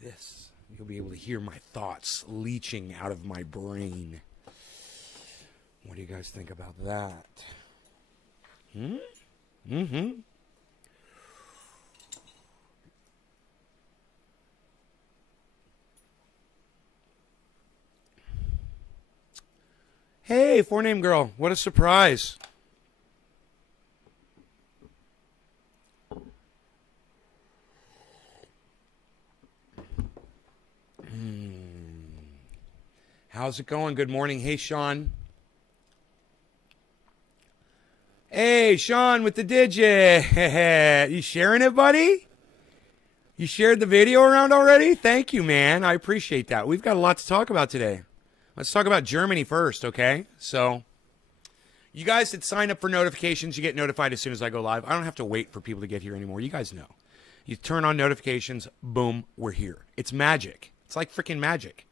this. You'll be able to hear my thoughts leaching out of my brain. What do you guys think about that? Mm-hmm. Hey, four-name girl. What a surprise. How's it going? Good morning. Hey, Sean. Hey, Sean with the digit. You sharing it, buddy? You shared the video around already? Thank you, man. I appreciate that. We've got a lot to talk about today. Let's talk about Germany first, okay? So, you guys that sign up for notifications, you get notified as soon as I go live. I don't have to wait for people to get here anymore. You guys know. You turn on notifications, boom, we're here. It's magic. It's like freaking magic.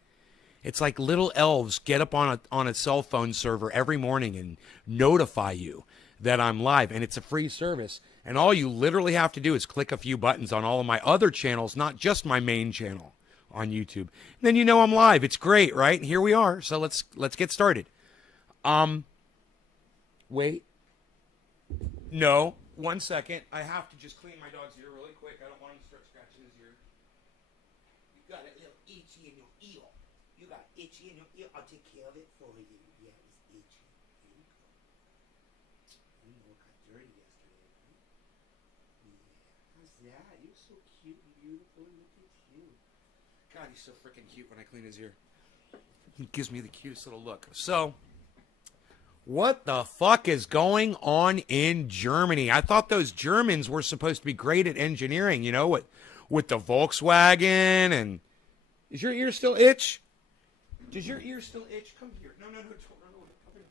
It's like little elves get up on a cell phone server every morning and notify you that I'm live, and it's a free service. And all you literally have to do is click a few buttons on all of my other channels, not just my main channel on YouTube. And then you know I'm live. It's great, right? And here we are. So let's get started. Wait. No, 1 second. I have to just clean my dog's ear really quick. I don't want him to start scratching his ear. You got a little itchy in your ear. You got itchy in your ear. I'll take care of it for you. Yeah, it's itchy. Here you go. You know it got dirty yesterday, right? Yeah. How's that? You're so cute and beautiful. Look at you. God, he's so freaking cute when I clean his ear. He gives me the cutest little look. So, what the fuck is going on in Germany? I thought those Germans were supposed to be great at engineering, you know, with the Volkswagen and... Is your ear still itch? Does your ear still itch? Come here. No, don't run away. Come here.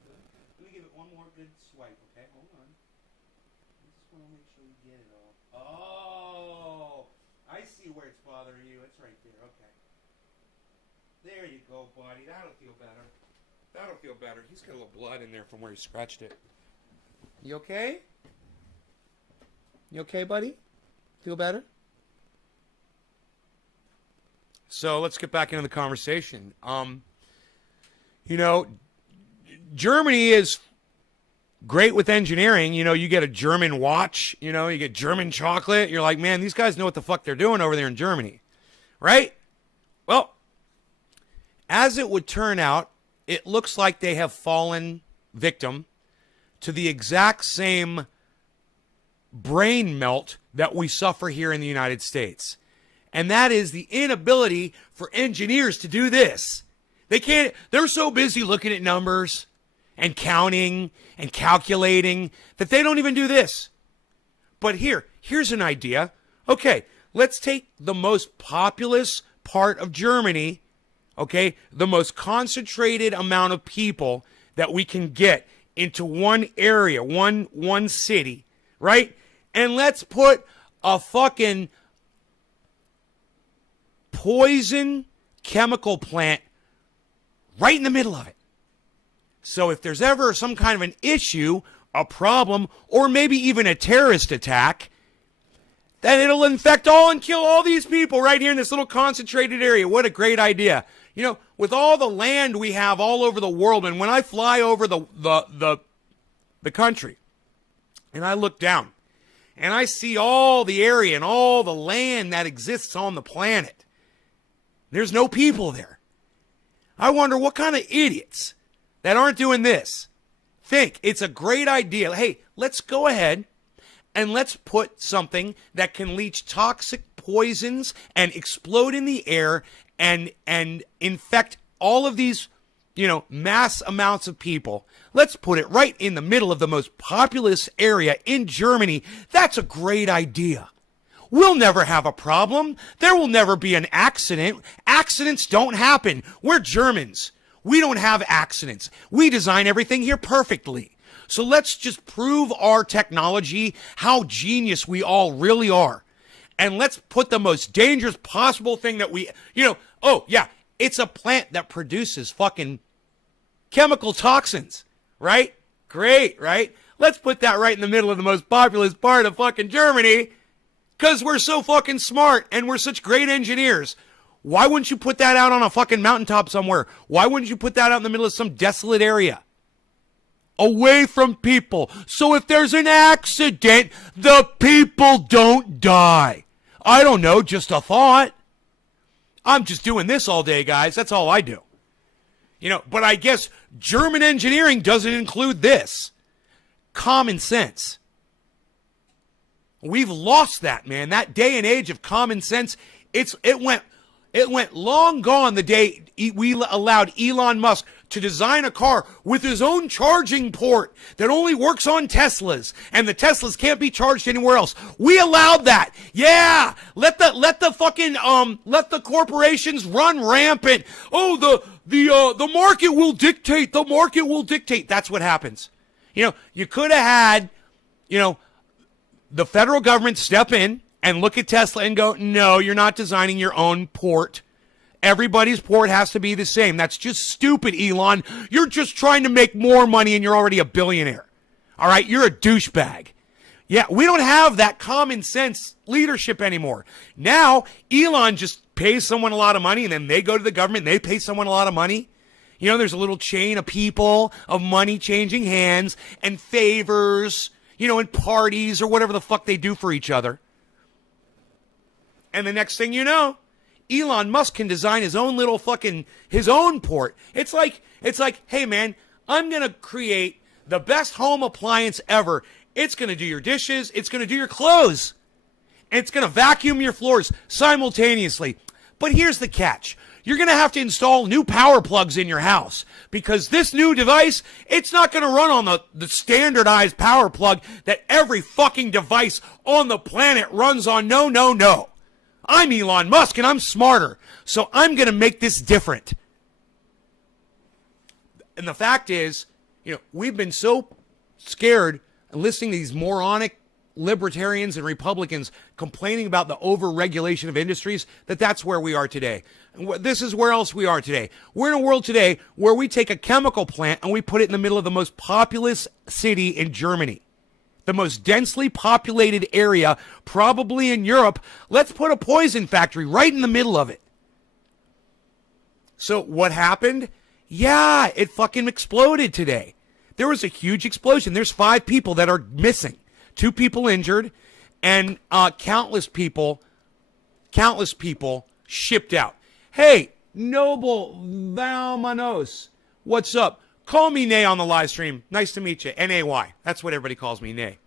Let me give it one more good swipe, okay? Hold on. I just want to make sure we get it all. Oh, I see where it's bothering you. It's right there. Okay. There you go, buddy. That'll feel better. That'll feel better. He's got a little blood in there from where he scratched it. You okay? You okay, buddy? Feel better? So let's get back into the conversation. You know, Germany is great with engineering. You know, you get a German watch, you know, you get German chocolate. You're like, man, these guys know what the fuck they're doing over there in Germany. Right? Well, as it would turn out, it looks like they have fallen victim to the exact same brain melt that we suffer here in the United States. And that is the inability for engineers to do this. They're so busy looking at numbers and counting and calculating that they don't even do this. But here's an idea. Okay, let's take the most populous part of Germany, okay, the most concentrated amount of people that we can get into one area, one city, right? And let's put a fucking poison chemical plant right in the middle of it. So if there's ever some kind of an issue, a problem, or maybe even a terrorist attack, then it'll infect all and kill all these people right here in this little concentrated area. What a great idea. You know, with all the land we have all over the world, and when I fly over the country, and I look down, and I see all the area and all the land that exists on the planet, there's no people there. I wonder what kind of idiots that aren't doing this think it's a great idea. Hey, let's go ahead and let's put something that can leach toxic poisons and explode in the air and infect all of these, you know, mass amounts of people. Let's put it right in the middle of the most populous area in Germany. That's a great idea. We'll never have a problem. There will never be an accident. Accidents don't happen. We're Germans. We don't have accidents. We design everything here perfectly. So let's just prove our technology, how genius we all really are. And let's put the most dangerous possible thing that we, you know, oh yeah, it's a plant that produces fucking chemical toxins, right? Great, right? Let's put that right in the middle of the most populous part of fucking Germany, because we're so fucking smart and we're such great engineers. Why wouldn't you put that out on a fucking mountaintop somewhere? Why wouldn't you put that out in the middle of some desolate area? Away from people. So if there's an accident, the people don't die. I don't know, just a thought. I'm just doing this all day, guys. That's all I do. But I guess German engineering doesn't include this. Common sense. We've lost that, man. That day and age of common sense, it went long gone the day we allowed Elon Musk to design a car with his own charging port that only works on Teslas, and the Teslas can't be charged anywhere else. We allowed that. Yeah, let the corporations run rampant. Oh, the market will dictate. The market will dictate. That's what happens. You could have had, the federal government step in and look at Tesla and go, no, you're not designing your own port. Everybody's port has to be the same. That's just stupid, Elon. You're just trying to make more money and you're already a billionaire. All right, you're a douchebag. Yeah, we don't have that common sense leadership anymore. Now, Elon just pays someone a lot of money and then they go to the government and they pay someone a lot of money. There's a little chain of people, of money changing hands and favors, and parties or whatever the fuck they do for each other. And the next thing you know, Elon Musk can design his own little his own port. It's like, hey man, I'm going to create the best home appliance ever. It's going to do your dishes. It's going to do your clothes. And it's going to vacuum your floors simultaneously. But here's the catch. You're going to have to install new power plugs in your house because this new device, it's not going to run on the standardized power plug that every fucking device on the planet runs on. No, no, no. I'm Elon Musk and I'm smarter. So I'm going to make this different. And the fact is, we've been so scared listening to these moronic libertarians and Republicans complaining about the over-regulation of industries that's where we are today. This is where else we are today. We're in a world today where we take a chemical plant and we put it in the middle of the most populous city in Germany. The most densely populated area, probably in Europe. Let's put a poison factory right in the middle of it. So what happened? Yeah, it fucking exploded today. There was a huge explosion. There's 5 people that are missing. 2 people injured, and countless people shipped out. Hey, Noble Valmanos, what's up? Call me Nay on the live stream. Nice to meet you. N-A-Y. That's what everybody calls me, Nay.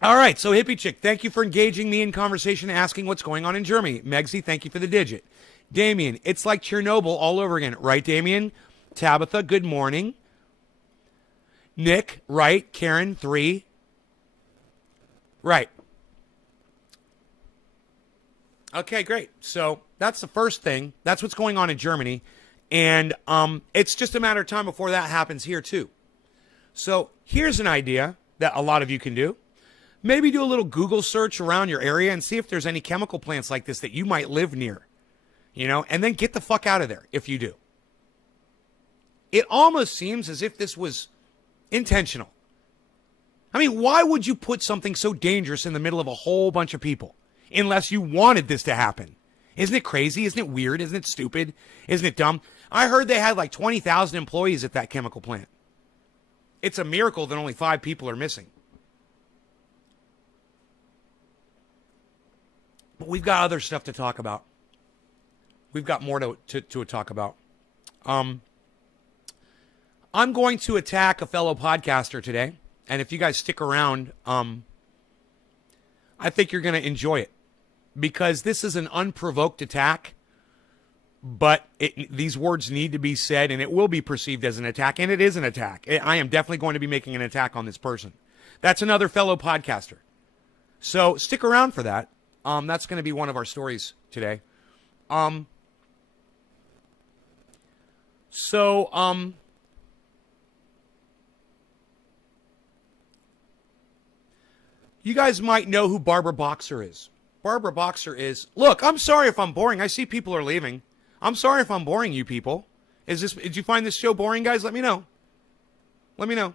All right, so Hippie Chick, thank you for engaging me in conversation and asking what's going on in Germany. Megsy, thank you for the digit. Damien, it's like Chernobyl all over again. Right, Damien? Tabitha, good morning. Nick, right. Karen, 3. Right. Okay, great. So that's the first thing. That's what's going on in Germany. And it's just a matter of time before that happens here, too. So here's an idea that a lot of you can do. Maybe do a little Google search around your area and see if there's any chemical plants like this that you might live near. And then get the fuck out of there if you do. It almost seems as if this was intentional. I mean, why would you put something so dangerous in the middle of a whole bunch of people unless you wanted this to happen? Isn't it crazy? Isn't it weird? Isn't it stupid? Isn't it dumb? I heard they had like 20,000 employees at that chemical plant. It's a miracle that only 5 people are missing. But we've got other stuff to talk about. We've got more to talk about. I'm going to attack a fellow podcaster today. And if you guys stick around, I think you're going to enjoy it. Because this is an unprovoked attack. But these words need to be said, and it will be perceived as an attack. And it is an attack. I am definitely going to be making an attack on this person. That's another fellow podcaster. So stick around for that. That's going to be one of our stories today. You guys might know who Barbara Boxer is. Barbara Boxer is... Look, I'm sorry if I'm boring. I see people are leaving. I'm sorry if I'm boring you people. Did you find this show boring, guys? Let me know. Let me know.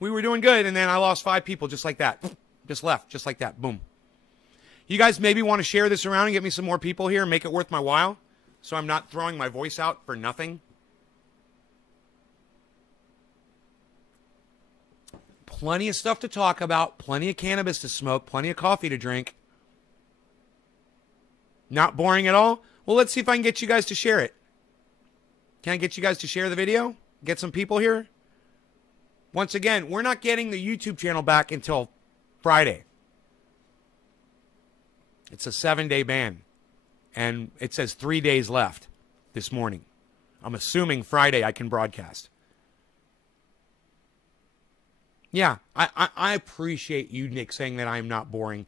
We were doing good, and then I lost 5 people just like that. Just left, just like that. Boom. You guys maybe want to share this around and get me some more people here and make it worth my while, so I'm not throwing my voice out for nothing. Plenty of stuff to talk about, plenty of cannabis to smoke, plenty of coffee to drink. Not boring at all? Well, let's see if I can get you guys to share it. Can I get you guys to share the video? Get some people here? Once again, we're not getting the YouTube channel back until Friday. It's a 7-day ban. And it says 3 days left this morning. I'm assuming Friday I can broadcast. Yeah, I appreciate you, Nick, saying that I'm not boring.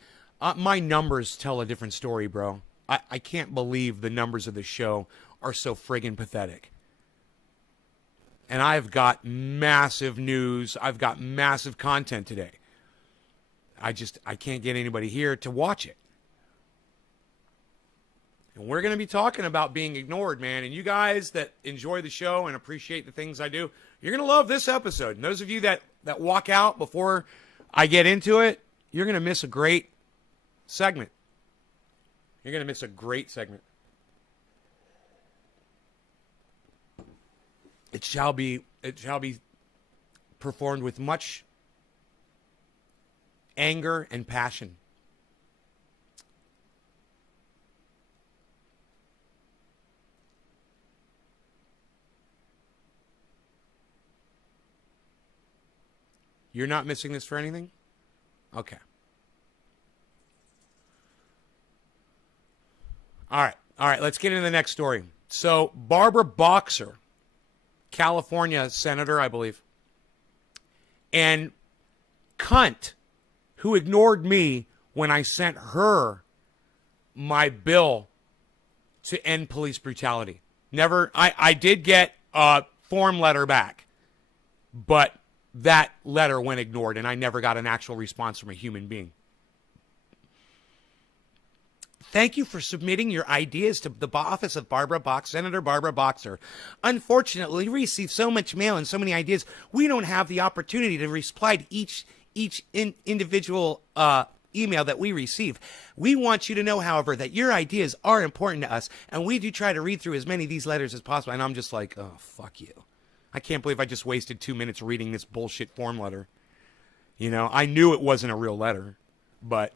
My numbers tell a different story, bro. I can't believe the numbers of the show are so friggin' pathetic. And I've got massive news. I've got massive content today. I can't get anybody here to watch it. And we're going to be talking about being ignored, man. And you guys that enjoy the show and appreciate the things I do, you're going to love this episode. And those of you that walk out before I get into it, you're going to miss a great segment. You're going to miss a great segment. It shall be performed with much anger and passion. You're not missing this for anything? Okay. All right, let's get into the next story. So, Barbara Boxer, California senator, I believe, and cunt who ignored me when I sent her my bill to end police brutality. I did get a form letter back, but that letter went ignored, and I never got an actual response from a human being. Thank you for submitting your ideas to the office of Senator Barbara Boxer. Unfortunately, we receive so much mail and so many ideas, we don't have the opportunity to reply to each individual email that we receive. We want you to know, however, that your ideas are important to us, and we do try to read through as many of these letters as possible. And I'm just like, oh, fuck you. I can't believe I just wasted 2 minutes reading this bullshit form letter. You know, I knew it wasn't a real letter, but...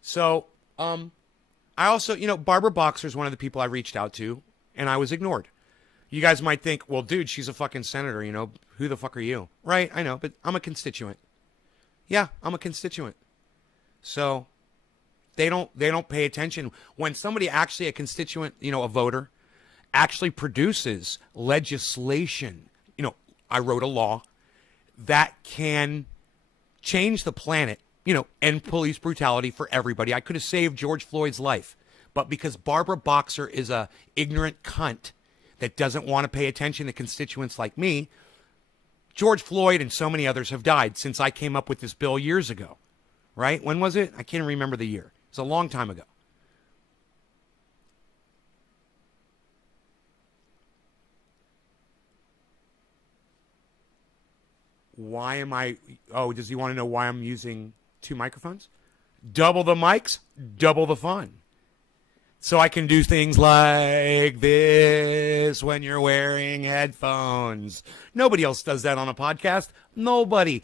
So, I also, Barbara Boxer is one of the people I reached out to, and I was ignored. You guys might think, well, dude, she's a fucking senator, who the fuck are you? Right, I know, but I'm a constituent. Yeah, I'm a constituent. So, they don't pay attention. When somebody actually, a constituent, a voter, actually produces legislation, I wrote a law that can change the planet, end police brutality for everybody. I could have saved George Floyd's life. But because Barbara Boxer is a ignorant cunt that doesn't want to pay attention to constituents like me, George Floyd and so many others have died since I came up with this bill years ago. Right? When was it? I can't remember the year. It's a long time ago. Why am I... Oh, does he want to know why I'm using 2 microphones? Double the mics, double the fun. So I can do things like this when you're wearing headphones. Nobody else does that on a podcast. Nobody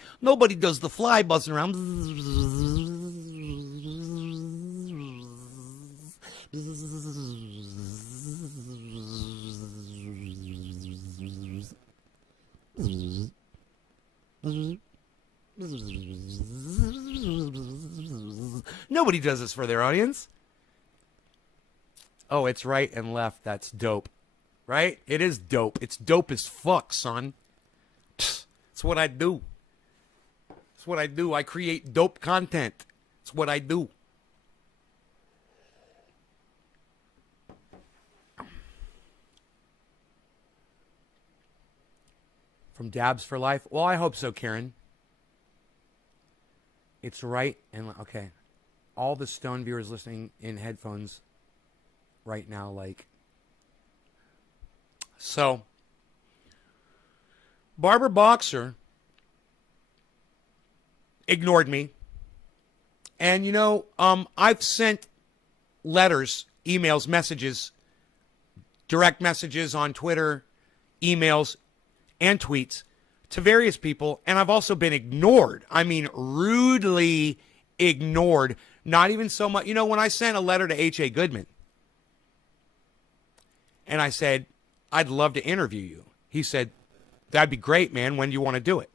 does the fly buzzing around. Nobody does this for their audience. Oh, it's right and left. That's dope. Right? It is dope. It's dope as fuck, son. It's what I do. It's what I do. I create dope content. It's what I do. From Dabs for Life? Well, I hope so, Karen. It's right and... Okay. All the Stone viewers listening in headphones right now, like... So, Barbara Boxer ignored me And, I've sent letters, emails, messages, direct messages on Twitter, emails, and tweets to various people. And I've also been ignored. I mean, rudely ignored. Not even so much. When I sent a letter to H.A. Goodman and I said, I'd love to interview you. He said, that'd be great, man. When do you want to do it?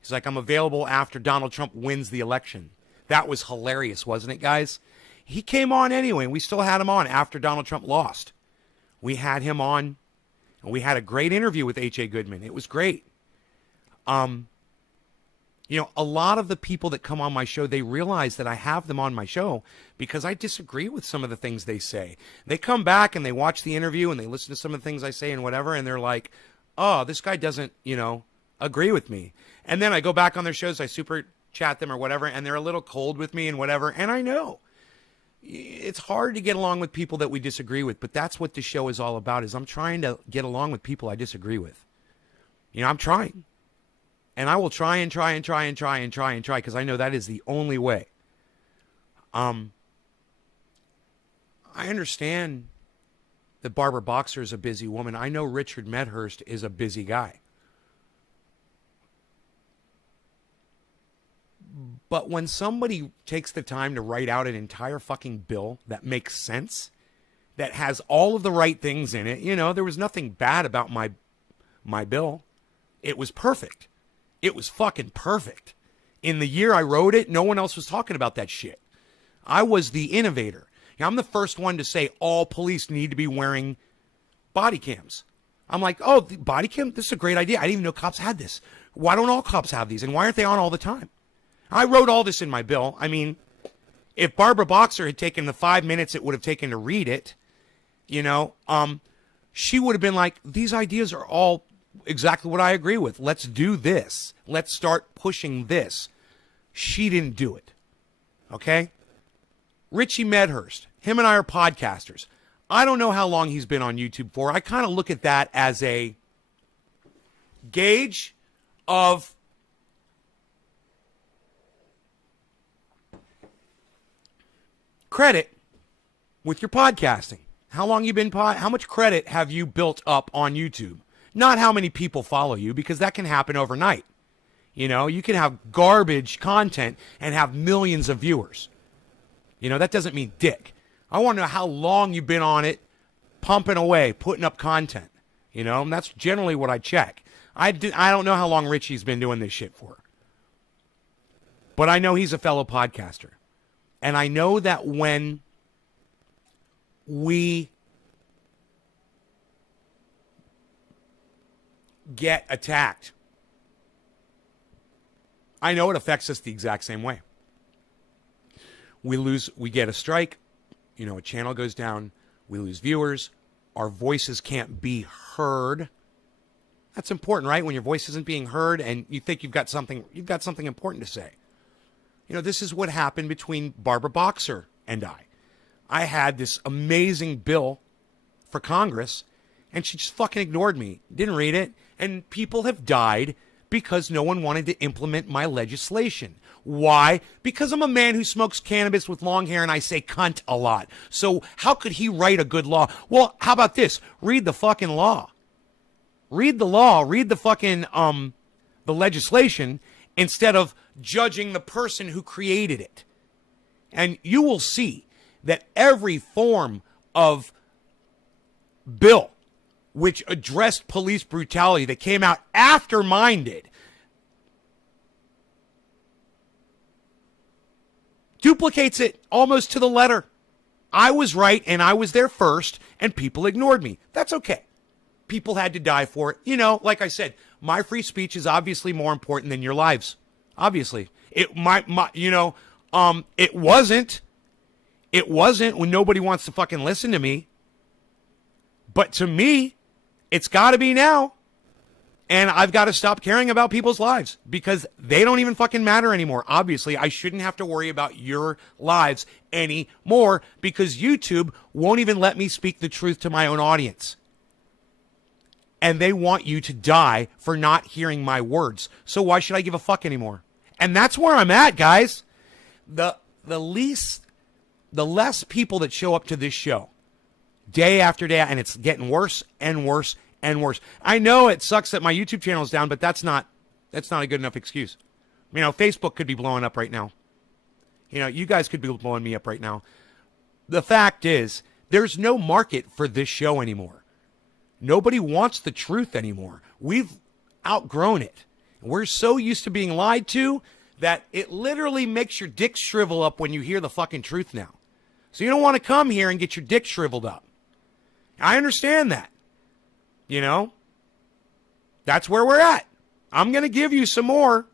He's like, I'm available after Donald Trump wins the election. That was hilarious, wasn't it, guys? He came on anyway, and we still had him on after Donald Trump lost. We had him on, and we had a great interview with H.A. Goodman. It was great. A lot of the people that come on my show, they realize that I have them on my show because I disagree with some of the things they say. They come back and they watch the interview and they listen to some of the things I say and whatever, and they're like, oh, this guy doesn't, agree with me. And then I go back on their shows, I super chat them or whatever, and they're a little cold with me and whatever. And I know it's hard to get along with people that we disagree with, but that's what the show is all about, is I'm trying to get along with people I disagree with. I'm trying. And I will try because I know that is the only way. I understand that Barbara Boxer is a busy woman. I know Richard Medhurst is a busy guy. But when somebody takes the time to write out an entire fucking bill that makes sense, that has all of the right things in it, there was nothing bad about my bill. It was perfect. It was fucking perfect. In the year I wrote it, no one else was talking about that shit. I was the innovator. I'm the first one to say all police need to be wearing body cams. I'm like, oh, the body cam? This is a great idea. I didn't even know cops had this. Why don't all cops have these? And why aren't they on all the time? I wrote all this in my bill. I mean, if Barbara Boxer had taken the 5 minutes it would have taken to read it, she would have been like, these ideas are all exactly what I agree with. Let's do this. Let's start pushing this. She didn't do it. Okay? Richie Medhurst, him and I are podcasters. I don't know how long he's been on YouTube for. I kind of look at that as a gauge of credit with your podcasting. How long you been how much credit have you built up on YouTube? Not how many people follow you, because that can happen overnight. You can have garbage content and have millions of viewers. That doesn't mean dick. I want to know how long you've been on it, pumping away, putting up content. And that's generally what I check. I don't know how long Richie's been doing this shit for. But I know he's a fellow podcaster. And I know that when we get attacked, I know it affects us the exact same way. We get a strike, a channel goes down, we lose viewers, our voices can't be heard. That's important, right? When your voice isn't being heard and you think you've got something important to say. This is what happened between Barbara Boxer and I. I had this amazing bill for Congress, and she just fucking ignored me, didn't read it, and people have died because no one wanted to implement my legislation. Why? Because I'm a man who smokes cannabis with long hair and I say cunt a lot. So how could he write a good law? Well, how about this? Read the fucking law. Read the law. Read the fucking, the legislation instead of judging the person who created it. And you will see that every form of bill which addressed police brutality that came out after mine did duplicates it almost to the letter. I was right and I was there first and people ignored me. That's okay. People had to die for it. Like I said, my free speech is obviously more important than your lives. Obviously. It wasn't when nobody wants to fucking listen to me. But to me, it's got to be now. And I've got to stop caring about people's lives because they don't even fucking matter anymore. Obviously, I shouldn't have to worry about your lives anymore because YouTube won't even let me speak the truth to my own audience. And they want you to die for not hearing my words. So why should I give a fuck anymore? And that's where I'm at, guys. The the less people that show up to this show day after day, and it's getting worse and worse and worse. I know it sucks that my YouTube channel is down, but that's not a good enough excuse. You know, Facebook could be blowing up right now. You know, you guys could be blowing me up right now. The fact is, there's no market for this show anymore. Nobody wants the truth anymore. We've outgrown it. We're so used to being lied to that it literally makes your dick shrivel up when you hear the fucking truth now. So you don't want to come here and get your dick shriveled up. I understand that. You know? That's where we're at. I'm going to give you some more.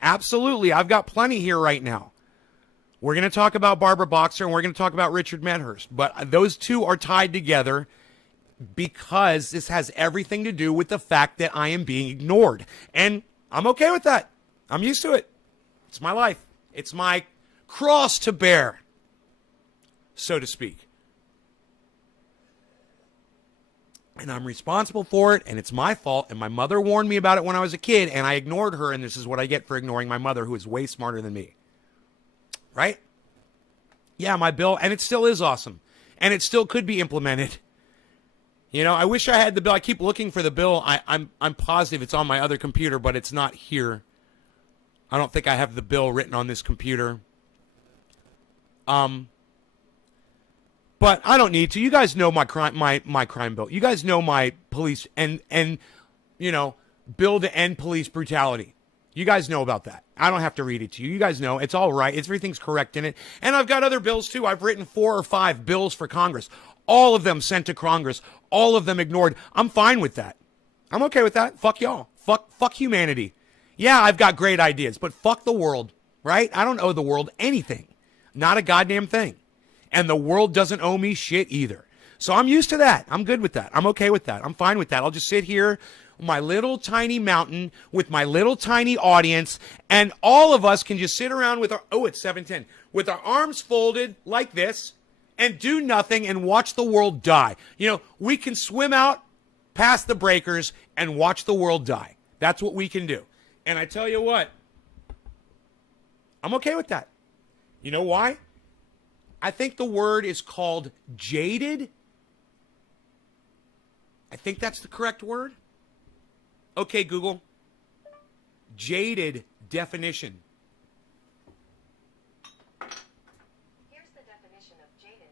Absolutely. I've got plenty here right now. We're going to talk about Barbara Boxer and we're going to talk about Richard Medhurst. But those two are tied together because this has everything to do with the fact that I am being ignored. And I'm okay with that. I'm used to it. It's my life. It's my cross to bear, so to speak. And I'm responsible for it, and it's my fault. And my mother warned me about it when I was a kid, and I ignored her, and this is what I get for ignoring my mother, who is way smarter than me. Right? Yeah, my bill, and it still is awesome. And it still could be implemented. You know, I wish I had the bill. I keep looking for the bill. I'm positive it's on my other computer, but it's not here. I don't think I have the bill written on this computer. But I don't need to. You guys know my crime bill. You guys know my police and you know, bill to end police brutality. You guys know about that. I don't have to read it to you. You guys know it's all right. Everything's correct in it. And I've got other bills too. I've written 4 or 5 bills for Congress. All of them sent to Congress. All of them ignored. I'm fine with that. I'm okay with that. Fuck y'all. Fuck humanity. Yeah, I've got great ideas, but fuck the world, right? I don't owe the world anything. Not a goddamn thing. And the world doesn't owe me shit either. So I'm used to that. I'm good with that. I'm okay with that. I'm fine with that. I'll just sit here on my little tiny mountain with my little tiny audience, and all of us can just sit around with our, it's 7:10, with our arms folded like this and do nothing and watch the world die. You know, we can swim out past the breakers and watch the world die. That's what we can do. And I tell you what, I'm okay with that. You know why? I think the word is called jaded. I think that's the correct word. Okay, Google. Jaded definition. Here's the definition of jaded.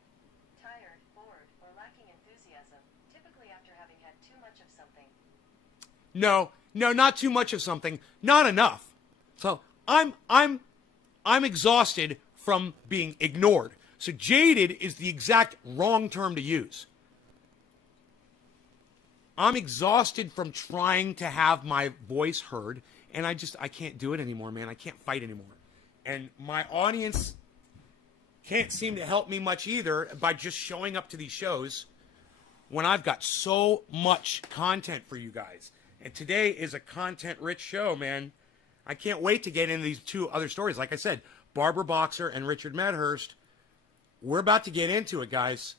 Tired, bored, or lacking enthusiasm, typically after having had too much of something. No, not too much of something. Not enough. So I'm exhausted from being ignored. So jaded is the exact wrong term to use. I'm exhausted from trying to have my voice heard, and I can't do it anymore, man. I can't fight anymore. And my audience can't seem to help me much either by just showing up to these shows when I've got so much content for you guys. And today is a content-rich show, man. I can't wait to get into these 2 other stories. Like I said, Barbara Boxer and Richard Medhurst. We're about to get into it, guys.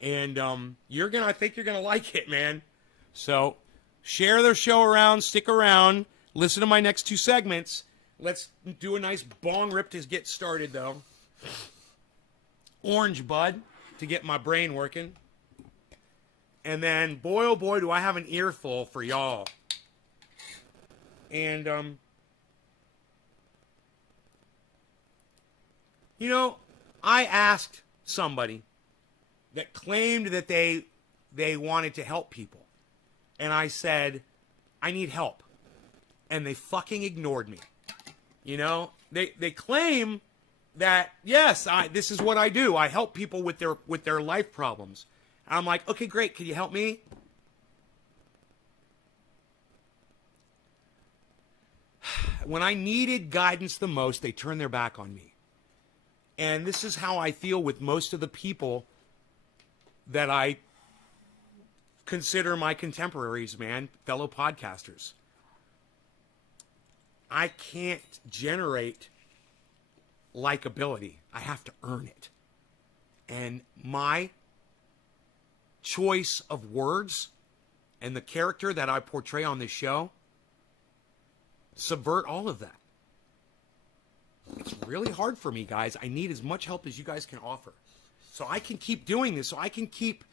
And I think you're gonna like it, man. So share their show around, stick around, listen to my next 2 segments. Let's do a nice bong rip to get started, though. Orange bud to get my brain working. And then, boy, oh boy, do I have an earful for y'all. And, you know, I asked somebody that claimed that they wanted to help people. And I said, I need help. And they fucking ignored me. You know, they claim that, yes, this is what I do. I help people with their life problems. And I'm like, okay, great. Can you help me? When I needed guidance the most, they turned their back on me. And this is how I feel with most of the people that I consider my contemporaries, man, fellow podcasters. I can't generate likability. I have to earn it. And my choice of words and the character that I portray on this show subvert all of that. It's really hard for me, guys. I need as much help as you guys can offer. So I can keep doing this. So I can keep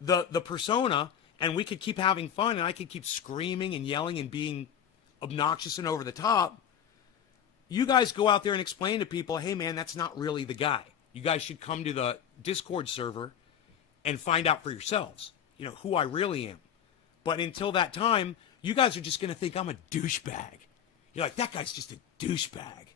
the persona, and we could keep having fun, and I could keep screaming and yelling and being obnoxious and over the top. You guys go out there and explain to people, hey, man, that's not really the guy. You guys should come to the Discord server and find out for yourselves, you know, who I really am. But until that time, you guys are just going to think I'm a douchebag. You're like, that guy's just a douchebag.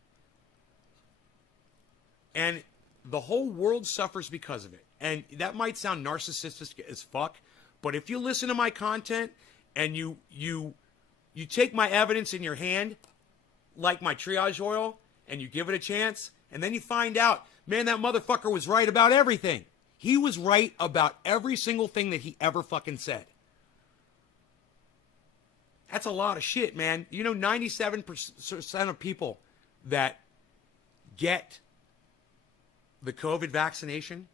And the whole world suffers because of it. And that might sound narcissistic as fuck, but if you listen to my content and you take my evidence in your hand, like my triage oil, and you give it a chance, and then you find out, man, that motherfucker was right about everything. He was right about every single thing that he ever fucking said. That's a lot of shit, man. You know, 97% of people that get the COVID vaccination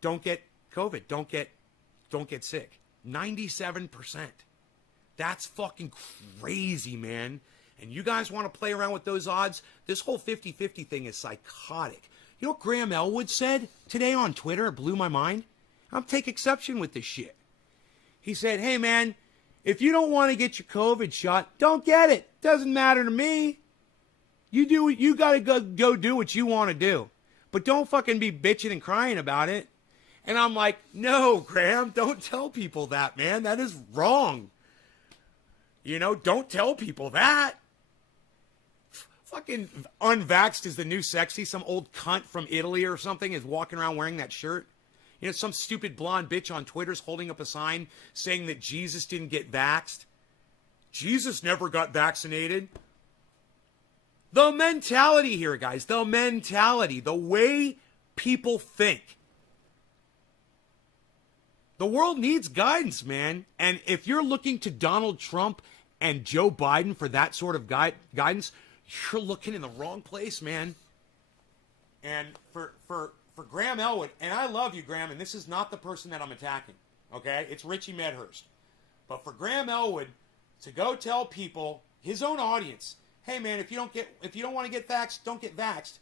don't get COVID, don't get sick. 97%. That's fucking crazy, man. And you guys want to play around with those odds? This whole 50-50 thing is psychotic. You know what Graham Elwood said today on Twitter? It blew my mind. I'll take exception with this shit. He said, hey, man, if you don't want to get your COVID shot, don't get it. Doesn't matter to me. You got to go do what you want to do. But don't fucking be bitching and crying about it. And I'm like, no, Graham, don't tell people that, man. That is wrong. You know, don't tell people that. Fucking unvaxxed is the new sexy. Some old cunt from Italy or something is walking around wearing that shirt. You know, some stupid blonde bitch on Twitter's holding up a sign saying that Jesus didn't get vaxxed. Jesus never got vaccinated. The mentality here, guys, the mentality, the way people think. The world needs guidance, man. And if you're looking to Donald Trump and Joe Biden for that sort of guidance, you're looking in the wrong place, man. And for Graham Elwood, and I love you, Graham, and this is not the person that I'm attacking, okay? It's Richie Medhurst. But for Graham Elwood to go tell people, his own audience, hey, man, if you don't want to get vaxxed, don't get vaxxed.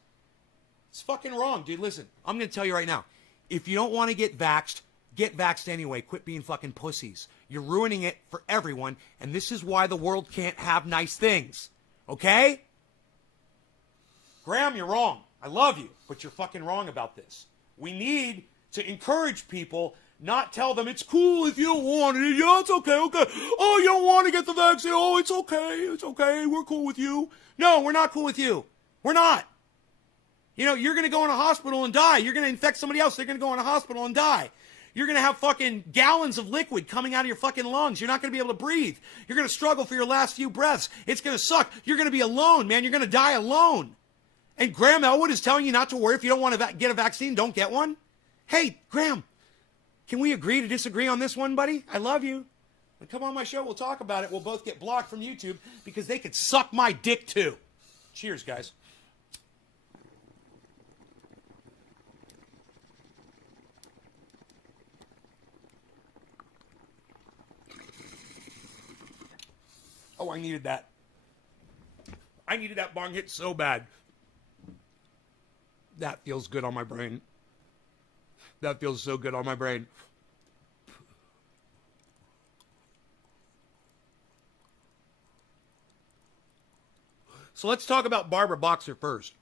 It's fucking wrong, dude. Listen, I'm going to tell you right now. If you don't want to get vaxxed anyway. Quit being fucking pussies. You're ruining it for everyone, and this is why the world can't have nice things. Okay? Graham, you're wrong. I love you, but you're fucking wrong about this. We need to encourage people, not tell them it's cool if you don't want it. Yeah, it's okay, okay. Oh, you don't want to get the vaccine. Oh, it's okay. We're cool with you. No, we're not cool with you. We're not. You know, you're going to go in a hospital and die. You're going to infect somebody else. They're going to go in a hospital and die. You're going to have fucking gallons of liquid coming out of your fucking lungs. You're not going to be able to breathe. You're going to struggle for your last few breaths. It's going to suck. You're going to be alone, man. You're going to die alone. And Graham Elwood is telling you not to worry. If you don't want to get a vaccine, don't get one. Hey, Graham, can we agree to disagree on this one, buddy? I love you. Come on my show. We'll talk about it. We'll both get blocked from YouTube because they could suck my dick too. Cheers, guys. Oh, I needed that. I needed that bong hit so bad. That feels good on my brain. That feels so good on my brain. So let's talk about Barbara Boxer first.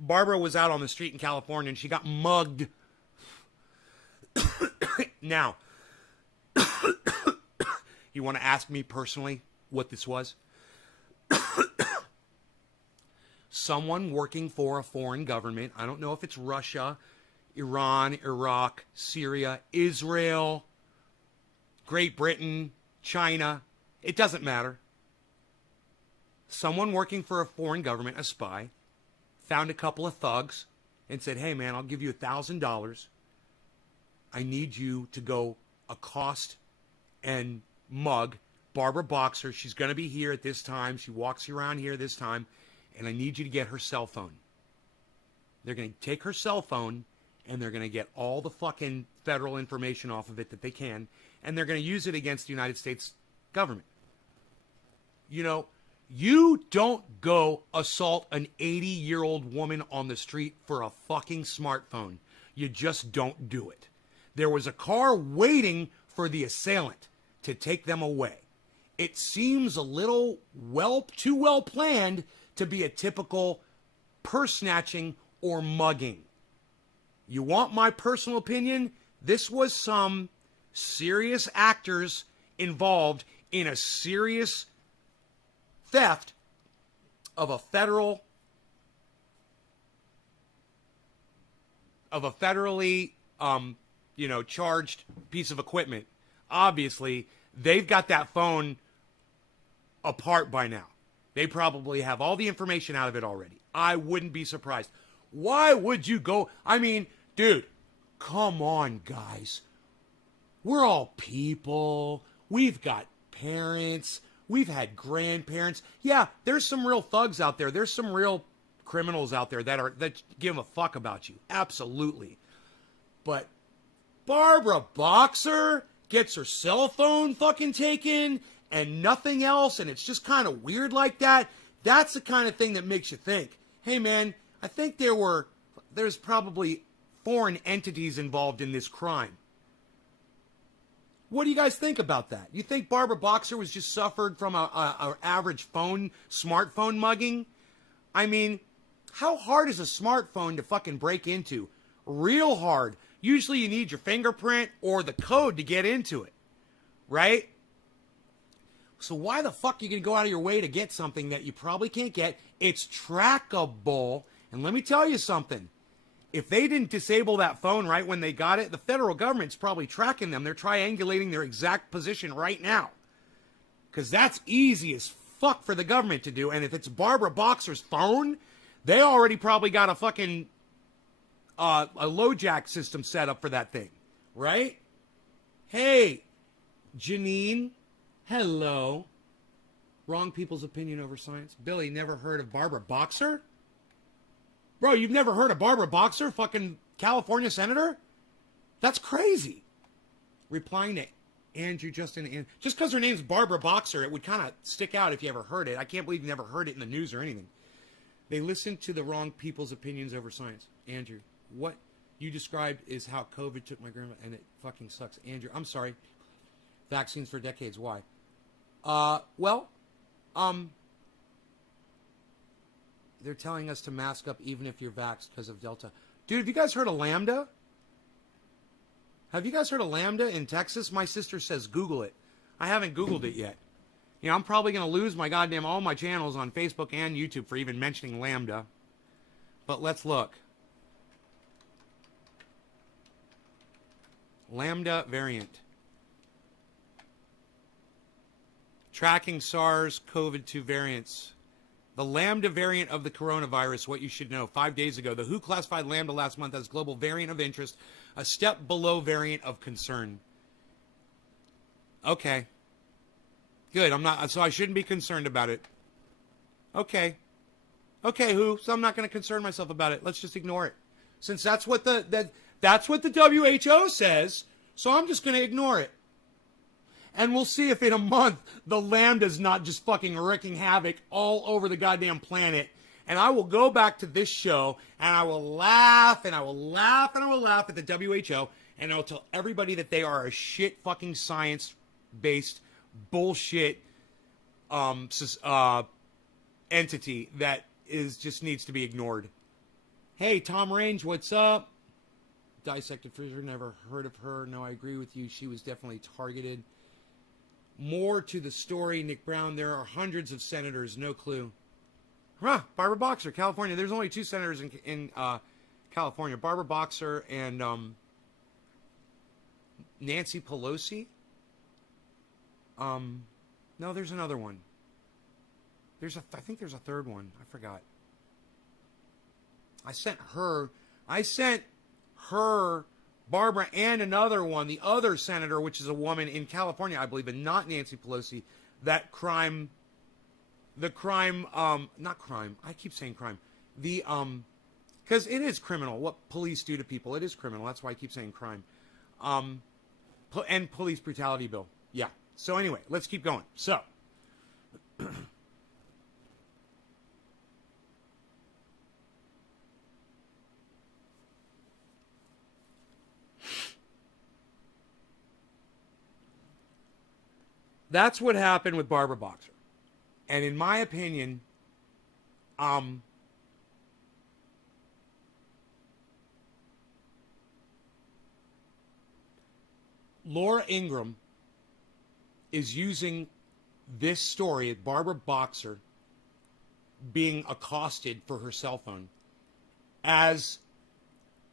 Barbara was out on the street in California and she got mugged. Now, you want to ask me personally what this was? Someone working for a foreign government. I don't know if it's Russia, Iran, Iraq, Syria, Israel, Great Britain, China. It doesn't matter. Someone working for a foreign government, a spy, found a couple of thugs and said, hey, man, I'll give you $1,000. I need you to go accost and mug Barbara Boxer. She's going to be here at this time. She walks around here this time. And I need you to get her cell phone. They're going to take her cell phone, and they're going to get all the fucking federal information off of it that they can, and they're going to use it against the United States government. You know, You don't go assault an 80-year-old woman on the street for a fucking smartphone. You just don't do it. There was a car waiting for the assailant to take them away. It seems a little too well planned to be a typical purse snatching or mugging. You want my personal opinion? This was some serious actors involved in a serious theft of a federally charged piece of equipment. Obviously, they've got that phone apart by now. They probably have all the information out of it already. I wouldn't be surprised. Why would you go? I mean, dude, come on, guys. We're all people. We've got parents. We've had grandparents. Yeah, there's some real thugs out there. There's some real criminals out there that give a fuck about you. Absolutely. But Barbara Boxer gets her cell phone fucking taken and nothing else, and it's just kind of weird like that. That's the kind of thing that makes you think, hey man, I think there's probably foreign entities involved in this crime. What do you guys think about that? You think Barbara Boxer was just suffered from a average smartphone mugging? I mean, how hard is a smartphone to fucking break into? Real hard. Usually you need your fingerprint or the code to get into it, right? So why the fuck are you going to go out of your way to get something that you probably can't get? It's trackable. And let me tell you something. If they didn't disable that phone right when they got it, the federal government's probably tracking them. They're triangulating their exact position right now. Because that's easy as fuck for the government to do. And if it's Barbara Boxer's phone, they already probably got a fucking a LoJack system set up for that thing. Right? Hey, Janine. Hello. Wrong people's opinion over science. Billy, never heard of Barbara Boxer? Bro, you've never heard of Barbara Boxer, fucking California senator? That's crazy. Replying to Andrew Justin, and just because her name's Barbara Boxer, it would kind of stick out if you ever heard it. I can't believe you never heard it in the news or anything. They listened to the wrong people's opinions over science. Andrew, what you described is how COVID took my grandma, and it fucking sucks. Andrew, I'm sorry. Vaccines for decades. Why? They're telling us to mask up even if you're vaxxed because of Delta. Dude, have you guys heard of Lambda? Have you guys heard of Lambda in Texas? My sister says Google it. I haven't Googled it yet. You know, I'm probably going to lose my goddamn all my channels on Facebook and YouTube for even mentioning Lambda. But let's look. Lambda variant. Tracking SARS-CoV-2 variants. The Lambda variant of the coronavirus, what you should know. 5 days ago, the WHO classified Lambda last month as global variant of interest, a step below variant of concern. Okay. Good. So I shouldn't be concerned about it. Okay. Okay, WHO. So I'm not going to concern myself about it. Let's just ignore it. Since that's what that's what the WHO says, so I'm just going to ignore it. And we'll see if in a month the Lambda's not just fucking wreaking havoc all over the goddamn planet. And I will go back to this show and I will laugh and I will laugh and I will laugh at the WHO and I'll tell everybody that they are a shit fucking science-based bullshit entity that just needs to be ignored. Hey, Tom Range, what's up? Dissected Freezer, never heard of her. No, I agree with you. She was definitely targeted. More to the story, Nick Brown. There are hundreds of senators. No clue. Huh, Barbara Boxer, California. There's only 2 senators in California. Barbara Boxer and Nancy Pelosi. No, there's another one. I think there's a third one. I forgot. I sent her, Barbara, and another one, the other senator, which is a woman in California, I believe, and not Nancy Pelosi, not crime, I keep saying crime, because it is criminal, what police do to people, it is criminal, that's why I keep saying crime, and police brutality bill, yeah, so anyway, let's keep going, so, that's what happened with Barbara Boxer. And in my opinion, Laura Ingraham is using this story of Barbara Boxer being accosted for her cell phone as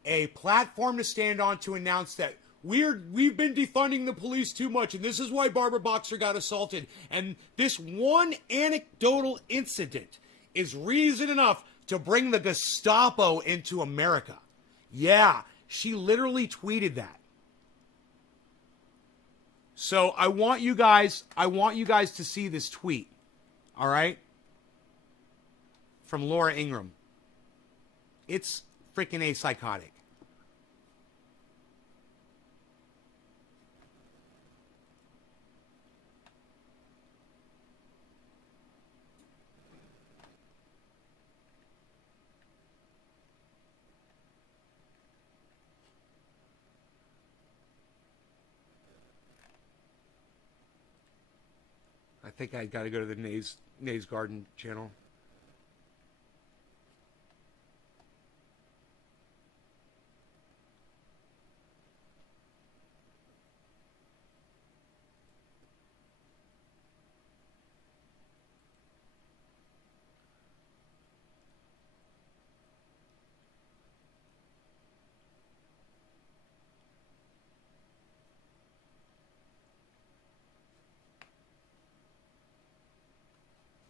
a platform to stand on to announce that we've been defunding the police too much, and this is why Barbara Boxer got assaulted. And this one anecdotal incident is reason enough to bring the Gestapo into America. Yeah, she literally tweeted that. So I want you guys to see this tweet. All right? From Laura Ingraham. It's freaking a psychotic. I think I got to go to the Nays Garden channel.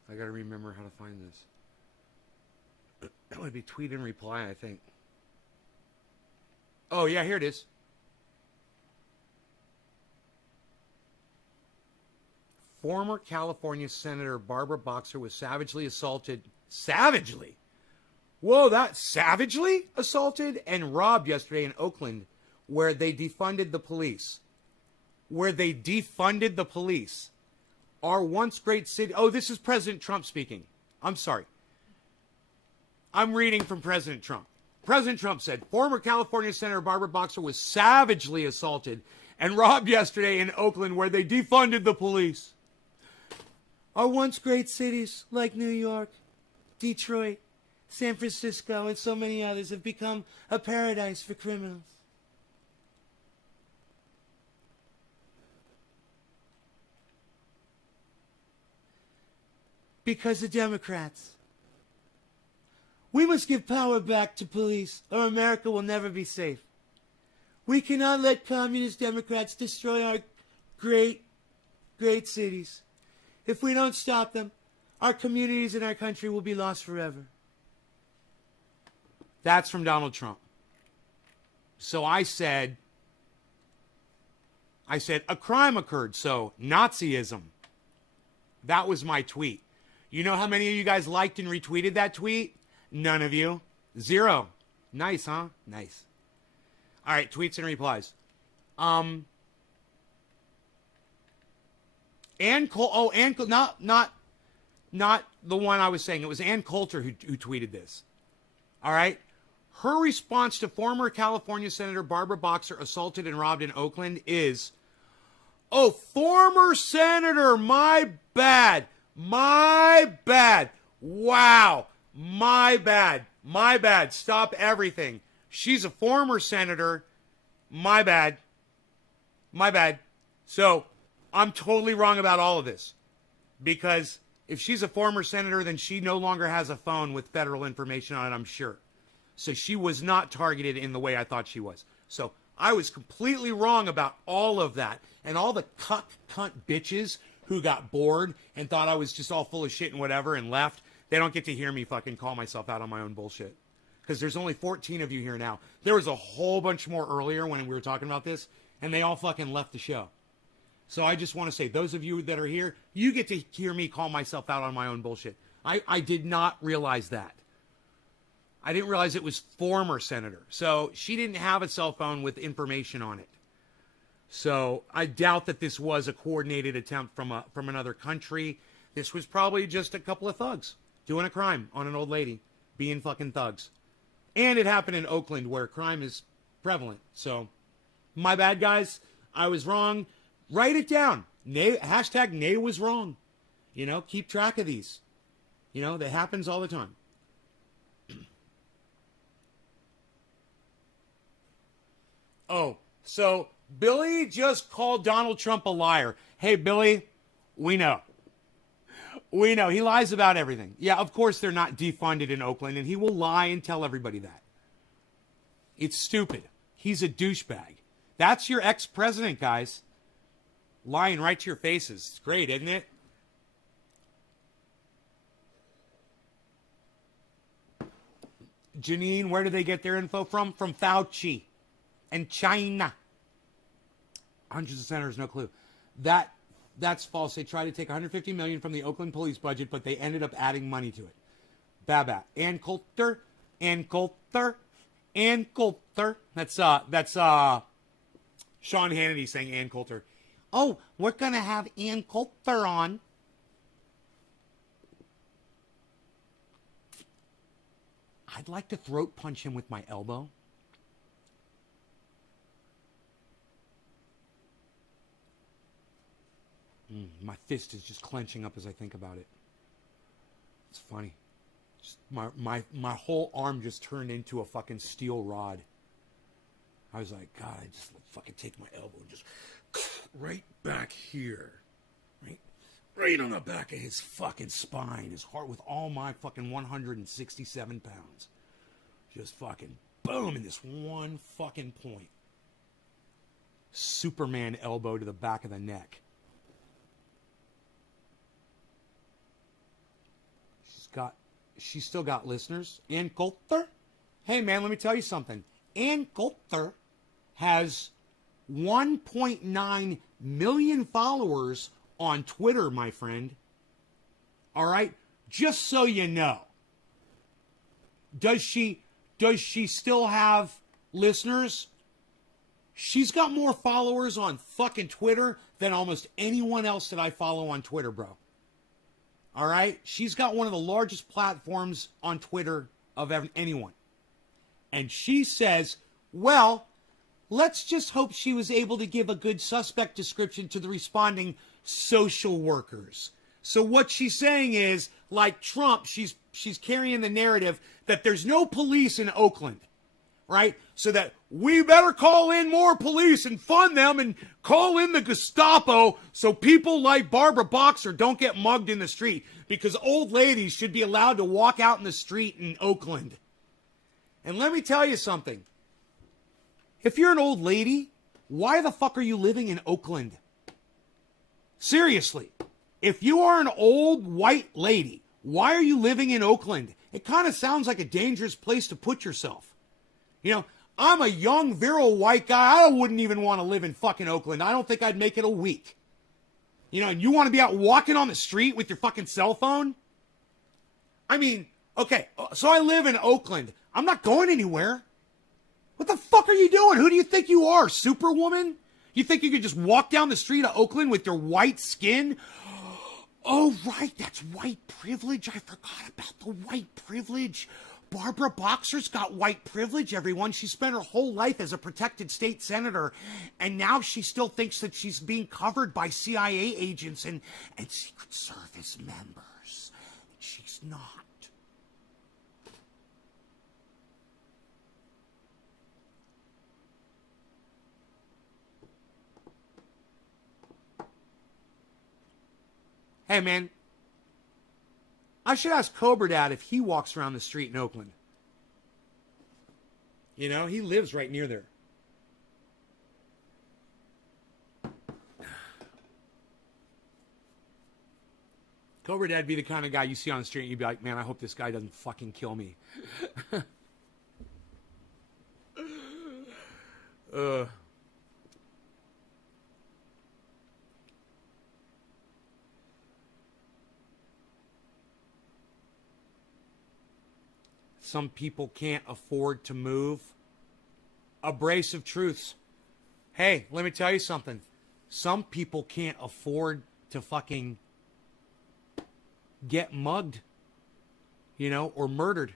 I got to remember how to find this. That would be tweet and reply, I think. Oh, yeah, here it is. Former California Senator Barbara Boxer was savagely assaulted. Savagely? Whoa, that savagely assaulted and robbed yesterday in Oakland, where they defunded the police. Where they defunded the police. Our once great city. Oh, this is President Trump speaking. I'm sorry. I'm reading from President Trump. President Trump said, former California Senator Barbara Boxer was savagely assaulted and robbed yesterday in Oakland, where they defunded the police. Our once great cities like New York, Detroit, San Francisco, and so many others have become a paradise for criminals. Because of Democrats. We must give power back to police, or America will never be safe. We cannot let communist Democrats destroy our great, great cities. If we don't stop them, our communities and our country will be lost forever. That's from Donald Trump. So I said, a crime occurred, so Nazism. That was my tweet. You know how many of you guys liked and retweeted that tweet? None of you. 0. Nice, huh? Nice. All right, tweets and replies. Ann Coulter, not the one I was saying. It was Ann Coulter who tweeted this. All right? Her response to former California Senator Barbara Boxer assaulted and robbed in Oakland is, oh, former senator, my bad. My bad. Wow. My bad. My bad. Stop everything. She's a former senator. My bad. My bad. So I'm totally wrong about all of this. Because if she's a former senator, then she no longer has a phone with federal information on it, I'm sure. So she was not targeted in the way I thought she was. So I was completely wrong about all of that. And all the cunt bitches who got bored and thought I was just all full of shit and whatever and left, they don't get to hear me fucking call myself out on my own bullshit. Because there's only 14 of you here now. There was a whole bunch more earlier when we were talking about this, and they all fucking left the show. So I just want to say, those of you that are here, you get to hear me call myself out on my own bullshit. I did not realize that. I didn't realize it was former senator. So she didn't have a cell phone with information on it. So I doubt that this was a coordinated attempt from another country. This was probably just a couple of thugs doing a crime on an old lady, being fucking thugs. And it happened in Oakland, where crime is prevalent. So my bad, guys. I was wrong. Write it down. Hashtag Nay was wrong. You know, keep track of these. You know, that happens all the time. Oh, so Billy just called Donald Trump a liar. Hey, Billy, we know. We know. He lies about everything. Yeah, of course they're not defunded in Oakland, and he will lie and tell everybody that. It's stupid. He's a douchebag. That's your ex-president, guys. Lying right to your faces. It's great, isn't it? Janine, where do they get their info from? From Fauci and China. Hundreds of senators, no clue. That's false. They tried to take $150 million from the Oakland police budget, but they ended up adding money to it. Babat. Ann Coulter. That's Sean Hannity saying Ann Coulter. Oh, we're gonna have Ann Coulter on. I'd like to throat punch him with my elbow. My fist is just clenching up as I think about it. It's funny. Just my whole arm just turned into a fucking steel rod. I was like, God, I just fucking take my elbow and just right back here. Right on the back of his fucking spine, his heart, with all my fucking 167 pounds. Just fucking boom in this one fucking point. Superman elbow to the back of the neck. She's still got listeners. Ann Coulter? Hey man, let me tell you something. Ann Coulter has 1.9 million followers on Twitter, my friend. All right? Just so you know. Does she still have listeners? She's got more followers on fucking Twitter than almost anyone else that I follow on Twitter, bro. All right? She's got one of the largest platforms on Twitter of anyone. And she says, well, let's just hope she was able to give a good suspect description to the responding social workers. So what she's saying is, like Trump, she's carrying the narrative that there's no police in Oakland, right? So that we better call in more police and fund them and call in the Ghestappo so people like Barbara Boxer don't get mugged in the street, because old ladies should be allowed to walk out in the street in Oakland. And let me tell you something. If you're an old lady, why the fuck are you living in Oakland? Seriously. If you are an old white lady, why are you living in Oakland? It kind of sounds like a dangerous place to put yourself. You know, I'm a young, virile white guy. I wouldn't even want to live in fucking Oakland. I don't think I'd make it a week. You know, and you want to be out walking on the street with your fucking cell phone? I mean, okay, so I live in Oakland. I'm not going anywhere. What the fuck are you doing? Who do you think you are, Superwoman? You think you could just walk down the street of Oakland with your white skin? Oh, right, that's white privilege. I forgot about the white privilege. Barbara Boxer's got white privilege, everyone. She spent her whole life as a protected state senator, and now she still thinks that she's being covered by CIA agents and Secret Service members. She's not. Hey, man, I should ask Cobra Dad if he walks around the street in Oakland. You know, he lives right near there. Cobra Dad'd be the kind of guy you see on the street and you'd be like, man, I hope this guy doesn't fucking kill me. Some people can't afford to move. Abrasive truths. Hey, let me tell you something. Some people can't afford to fucking get mugged, you know, or murdered.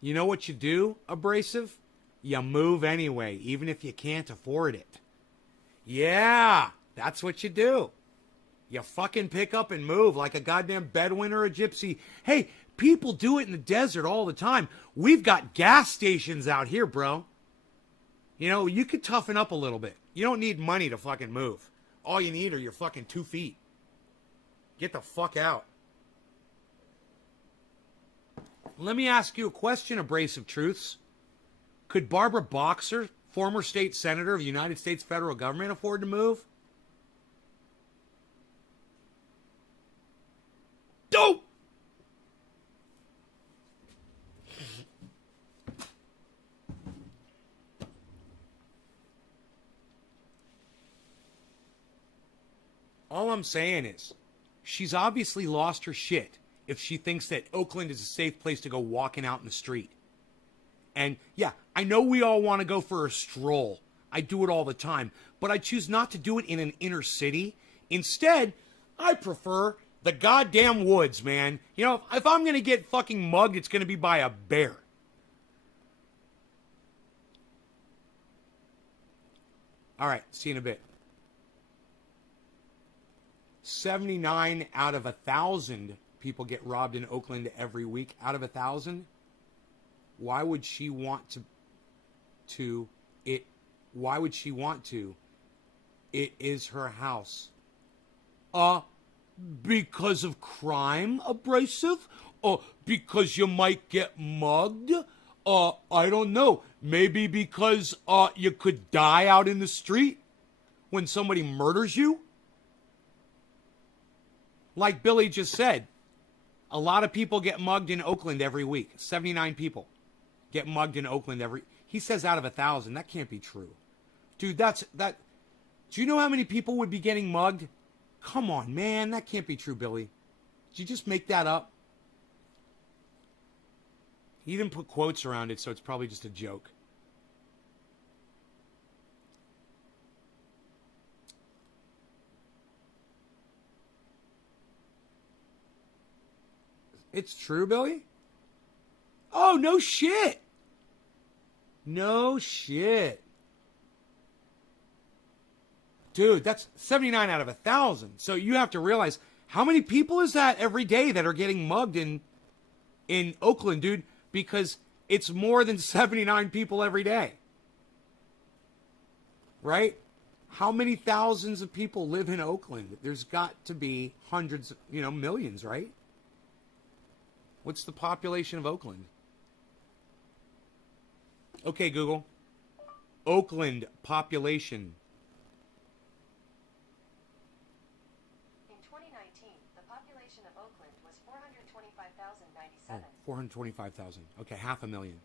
You know what you do, Abrasive? you move anyway, even if you can't afford it. Yeah, that's what you do. You fucking pick up and move like a goddamn Bedouin or a gypsy. Hey, people do it in the desert all the time. We've got gas stations out here, bro. You know, you could toughen up a little bit. You don't need money to fucking move. All you need are your fucking 2 feet. Get the fuck out. Let me ask you a question, Abrasive Truths. Could Barbara Boxer, former state senator of the United States federal government, afford to move? Dope! All I'm saying is, she's obviously lost her shit if she thinks that Oakland is a safe place to go walking out in the street. And yeah, I know we all want to go for a stroll. I do it all the time. But I choose not to do it in an inner city. Instead, I prefer the goddamn woods, man. You know, if I'm going to get fucking mugged, it's going to be by a bear. All right, see you in a bit. 79 out of 1,000 people get robbed in Oakland every week. Out of 1,000? Why would she want to? Why would she want to? It is her house. Because of crime, Abrasive? Because you might get mugged? I don't know. Maybe because you could die out in the street when somebody murders you? Like Billy just said, a lot of people get mugged in Oakland every week. 79 people get mugged in Oakland every... He says out of 1,000. That can't be true. Dude, that... Do you know how many people would be getting mugged? Come on, man. That can't be true, Billy. Did you just make that up? He didn't put quotes around it, so it's probably just a joke. It's true, Billy? Oh, no shit. No shit. Dude, that's 79 out of 1,000. So you have to realize, how many people is that every day that are getting mugged in Oakland, dude? Because it's more than 79 people every day. Right? How many thousands of people live in Oakland? There's got to be hundreds, millions, right? What's the population of Oakland? Okay, Google. Oakland population. In 2019, the population of Oakland was 425,097. 425,000. Okay, 500,000.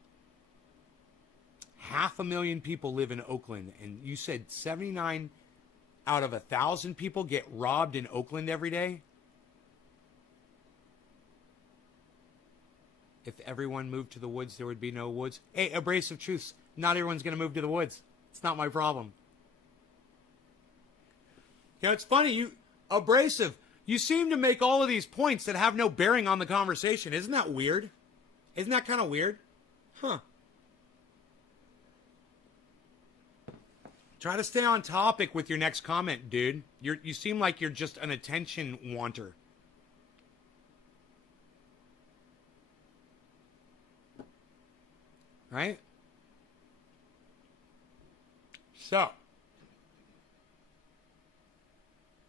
500,000 people live in Oakland, and you said 79 out of 1,000 people get robbed in Oakland every day? If everyone moved to the woods, there would be no woods. Hey, Abrasive Truths, not everyone's going to move to the woods. It's not my problem. It's funny, Abrasive, you seem to make all of these points that have no bearing on the conversation. Isn't that weird? Isn't that kind of weird? Huh. Try to stay on topic with your next comment, dude. You seem like you're just an attention wanter. Right? So,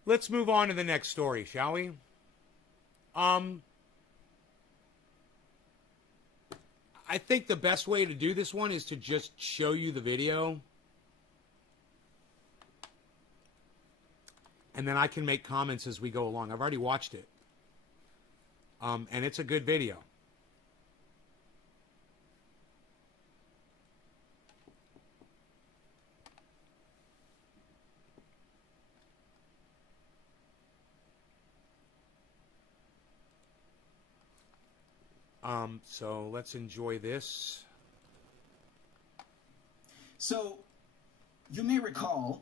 let's move on to the next story, shall we? I think the best way to do this one is to just show you the video. And then I can make comments as we go along. I've already watched it. And it's a good video. So let's enjoy this. So, you may recall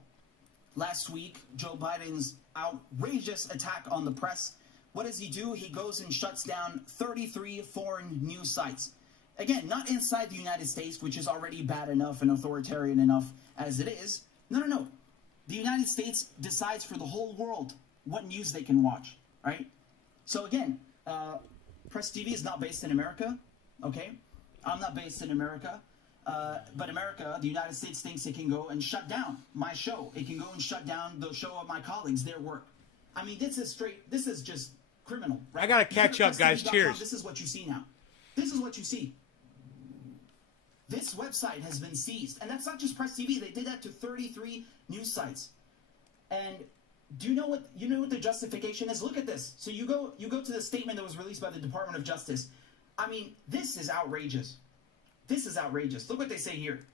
last week Joe Biden's outrageous attack on the press. What does he do? He goes and shuts down 33 foreign news sites. Again, not inside the United States, which is already bad enough and authoritarian enough as it is. No. The United States decides for the whole world what news they can watch, right? So again, Press TV is not based in America, okay? I'm not based in America. But America, the United States, thinks it can go and shut down my show. It can go and shut down the show of my colleagues, their work. I mean, this is just criminal, right? I gotta catch up, guys. Cheers. This is what you see now. This is what you see. This website has been seized. And that's not just Press TV. They did that to 33 news sites. And do you know what the justification is? Look at this. So you go to the statement that was released by the Department of Justice. I mean, this is outrageous. This is outrageous. Look what they say here.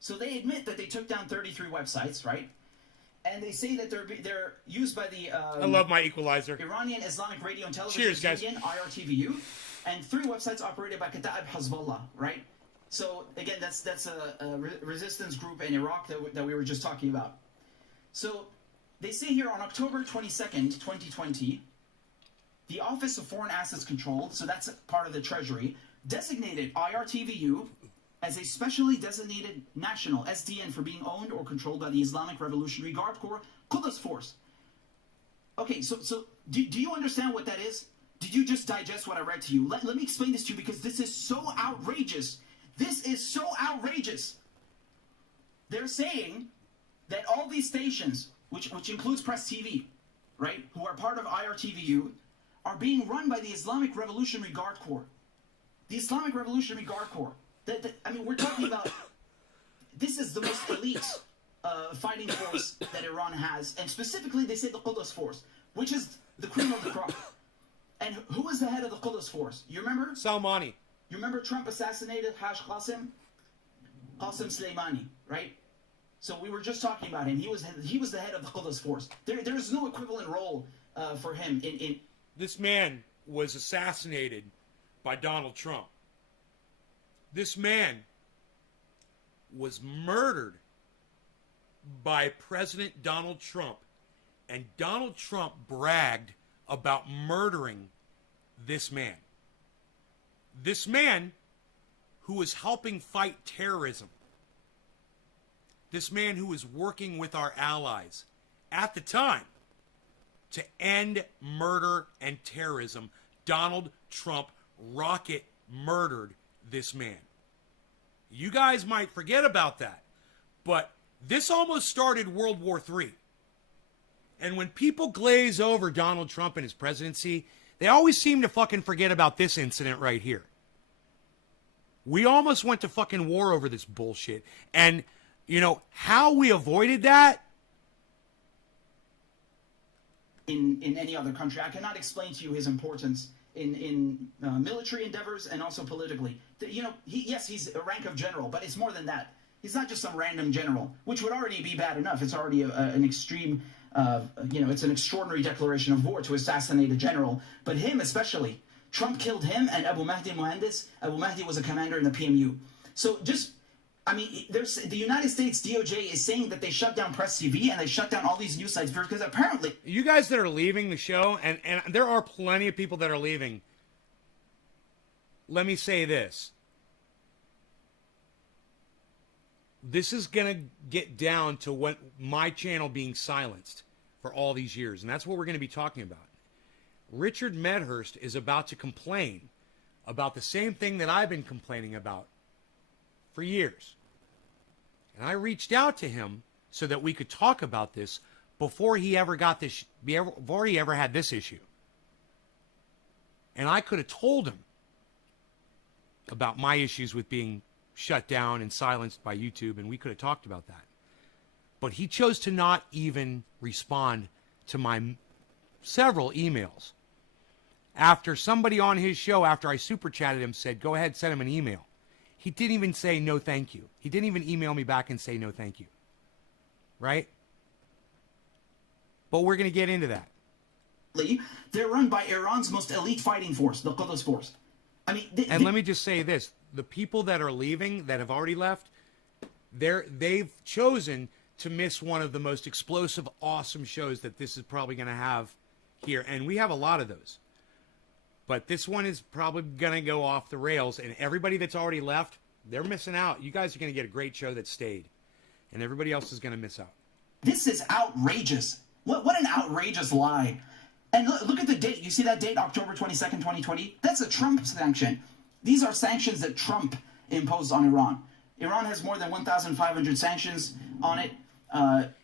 So they admit that they took down 33 websites, right? And they say that they're used by the I love my equalizer. Iranian Islamic Radio and Television Cheers, guys. Union, IRTVU, and 3 websites operated by Kataib Hezbollah, right? So again, that's a resistance group in Iraq that we were just talking about. So they say here on October 22nd, 2020, the Office of Foreign Assets Control, so that's part of the Treasury, designated IRTVU as a specially designated national SDN for being owned or controlled by the Islamic Revolutionary Guard Corps Quds Force. Okay, so do you understand what that is? Did you just digest what I read to you? Let me explain this to you because this is so outrageous. This is so outrageous. They're saying that all these stations, which includes Press TV, right, who are part of IRTVU, are being run by the Islamic Revolutionary Guard Corps. The Islamic Revolutionary Guard Corps. I mean, we're talking about, this is the most elite fighting force that Iran has. And specifically, they say the Quds Force, which is the cream of the crop. And who is the head of the Quds Force? You remember? Salmani. You remember Trump assassinated Haj Qasem? Qasem Soleimani, right? So we were just talking about him. He was the head of the Quds Force. There's no equivalent role for him in. This man was assassinated by Donald Trump. This man was murdered by President Donald Trump. And Donald Trump bragged about murdering this man. This man who was helping fight terrorism. This man who was working with our allies at the time to end murder and terrorism. Donald Trump rocket murdered this man. You guys might forget about that, but this almost started World War III. And when people glaze over Donald Trump and his presidency, they always seem to fucking forget about this incident right here. We almost went to fucking war over this bullshit. And, you know, how we avoided that? In any other country. I cannot explain to you his importance in military endeavors and also politically. You know, he's a rank of general, but it's more than that. He's not just some random general, which would already be bad enough. It's already an extreme, it's an extraordinary declaration of war to assassinate a general. But him especially, Trump killed him and Abu Mahdi Muhandis. Abu Mahdi was a commander in the PMU. So the United States DOJ is saying that they shut down Press TV and they shut down all these news sites because apparently... You guys that are leaving the show, and there are plenty of people that are leaving, let me say this. This is going to get down to what my channel being silenced for all these years, and that's what we're going to be talking about. Richard Medhurst is about to complain about the same thing that I've been complaining about for years. And I reached out to him so that we could talk about this before he ever got this, before he ever had this issue. And I could have told him about my issues with being shut down and silenced by YouTube, and we could have talked about that. But he chose to not even respond to my several emails. After somebody on his show, after I super chatted him, said, go ahead, send him an email. He didn't even say no thank you. He didn't even email me back and say no thank you. Right? But we're going to get into that. They're run by Iran's most elite fighting force, the Quds Force. I mean, let me just say this. The people that are leaving, that have already left, they've chosen to miss one of the most explosive, awesome shows that this is probably going to have here. And we have a lot of those. But this one is probably going to go off the rails, and everybody that's already left, they're missing out. You guys are going to get a great show that stayed, and everybody else is going to miss out. This is outrageous. What an outrageous lie. And look at the date. You see that date, October 22nd, 2020? That's a Trump sanction. These are sanctions that Trump imposed on Iran. Iran has more than 1,500 sanctions on it.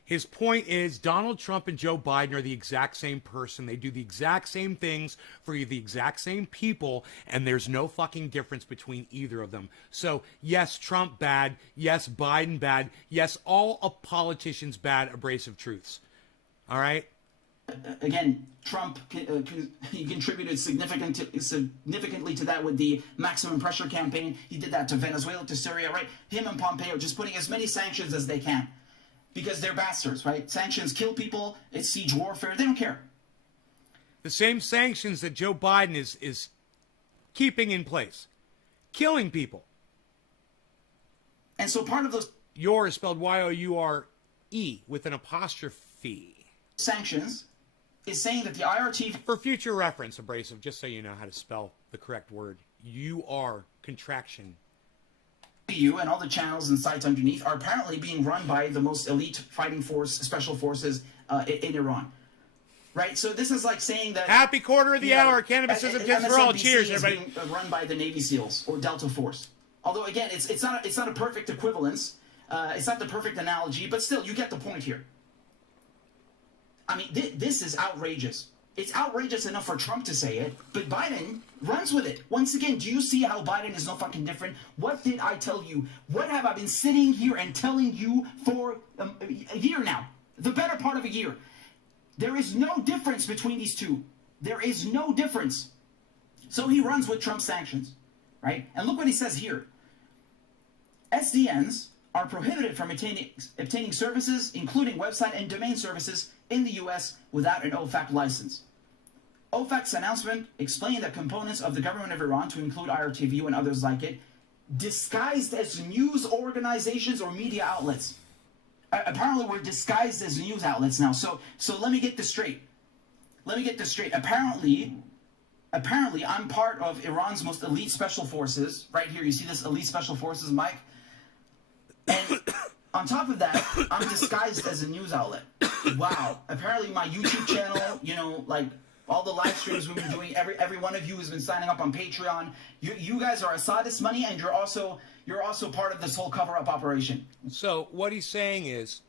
His point is Donald Trump and Joe Biden are the exact same person. They do the exact same things for the exact same people, and there's no fucking difference between either of them. So, yes, Trump bad. Yes, Biden bad. Yes, all of politicians bad, abrasive truths. All right? Again, Trump he contributed significantly to that with the maximum pressure campaign. He did that to Venezuela, to Syria, right? Him and Pompeo just putting as many sanctions as they can. Because they're bastards, right? Sanctions kill people. It's siege warfare. They don't care. The same sanctions that Joe Biden is keeping in place. Killing people. And so part of those Your is spelled Y-O-U-R-E with an apostrophe. sanctions is saying that the IRT... For future reference, abrasive, just so you know how to spell the correct word. You-are contraction. You and all the channels and sites underneath are apparently being run by the most elite fighting force, special forces in Iran. Right? So this is like saying that... Happy quarter of the hour. Cannabis is just for all. Cheers, everybody. Being run by the Navy SEALs or Delta Force. Although, again, it's not a perfect equivalence. It's not the perfect analogy, but still, you get the point here. I mean, this is outrageous. It's outrageous enough for Trump to say it, but Biden runs with it. Once again, do you see how Biden is no fucking different? What did I tell you? What have I been sitting here and telling you for a year now? The better part of a year. There is no difference between these two. There is no difference. So he runs with Trump sanctions, right? And look what he says here. SDNs are prohibited from obtaining services, including website and domain services, in the U.S. without an OFAC license. OFAC's announcement explained that components of the government of Iran, to include IRTV and others like it, disguised as news organizations or media outlets. Apparently, we're disguised as news outlets now. So let me get this straight. Apparently, I'm part of Iran's most elite special forces. Right here, you see this elite special forces, Mike? And on top of that, I'm disguised as a news outlet. Wow. Apparently my YouTube channel, like all the live streams we've been doing, every one of you has been signing up on Patreon. You guys are Assadist money, and you're also part of this whole cover-up operation. So what he's saying is,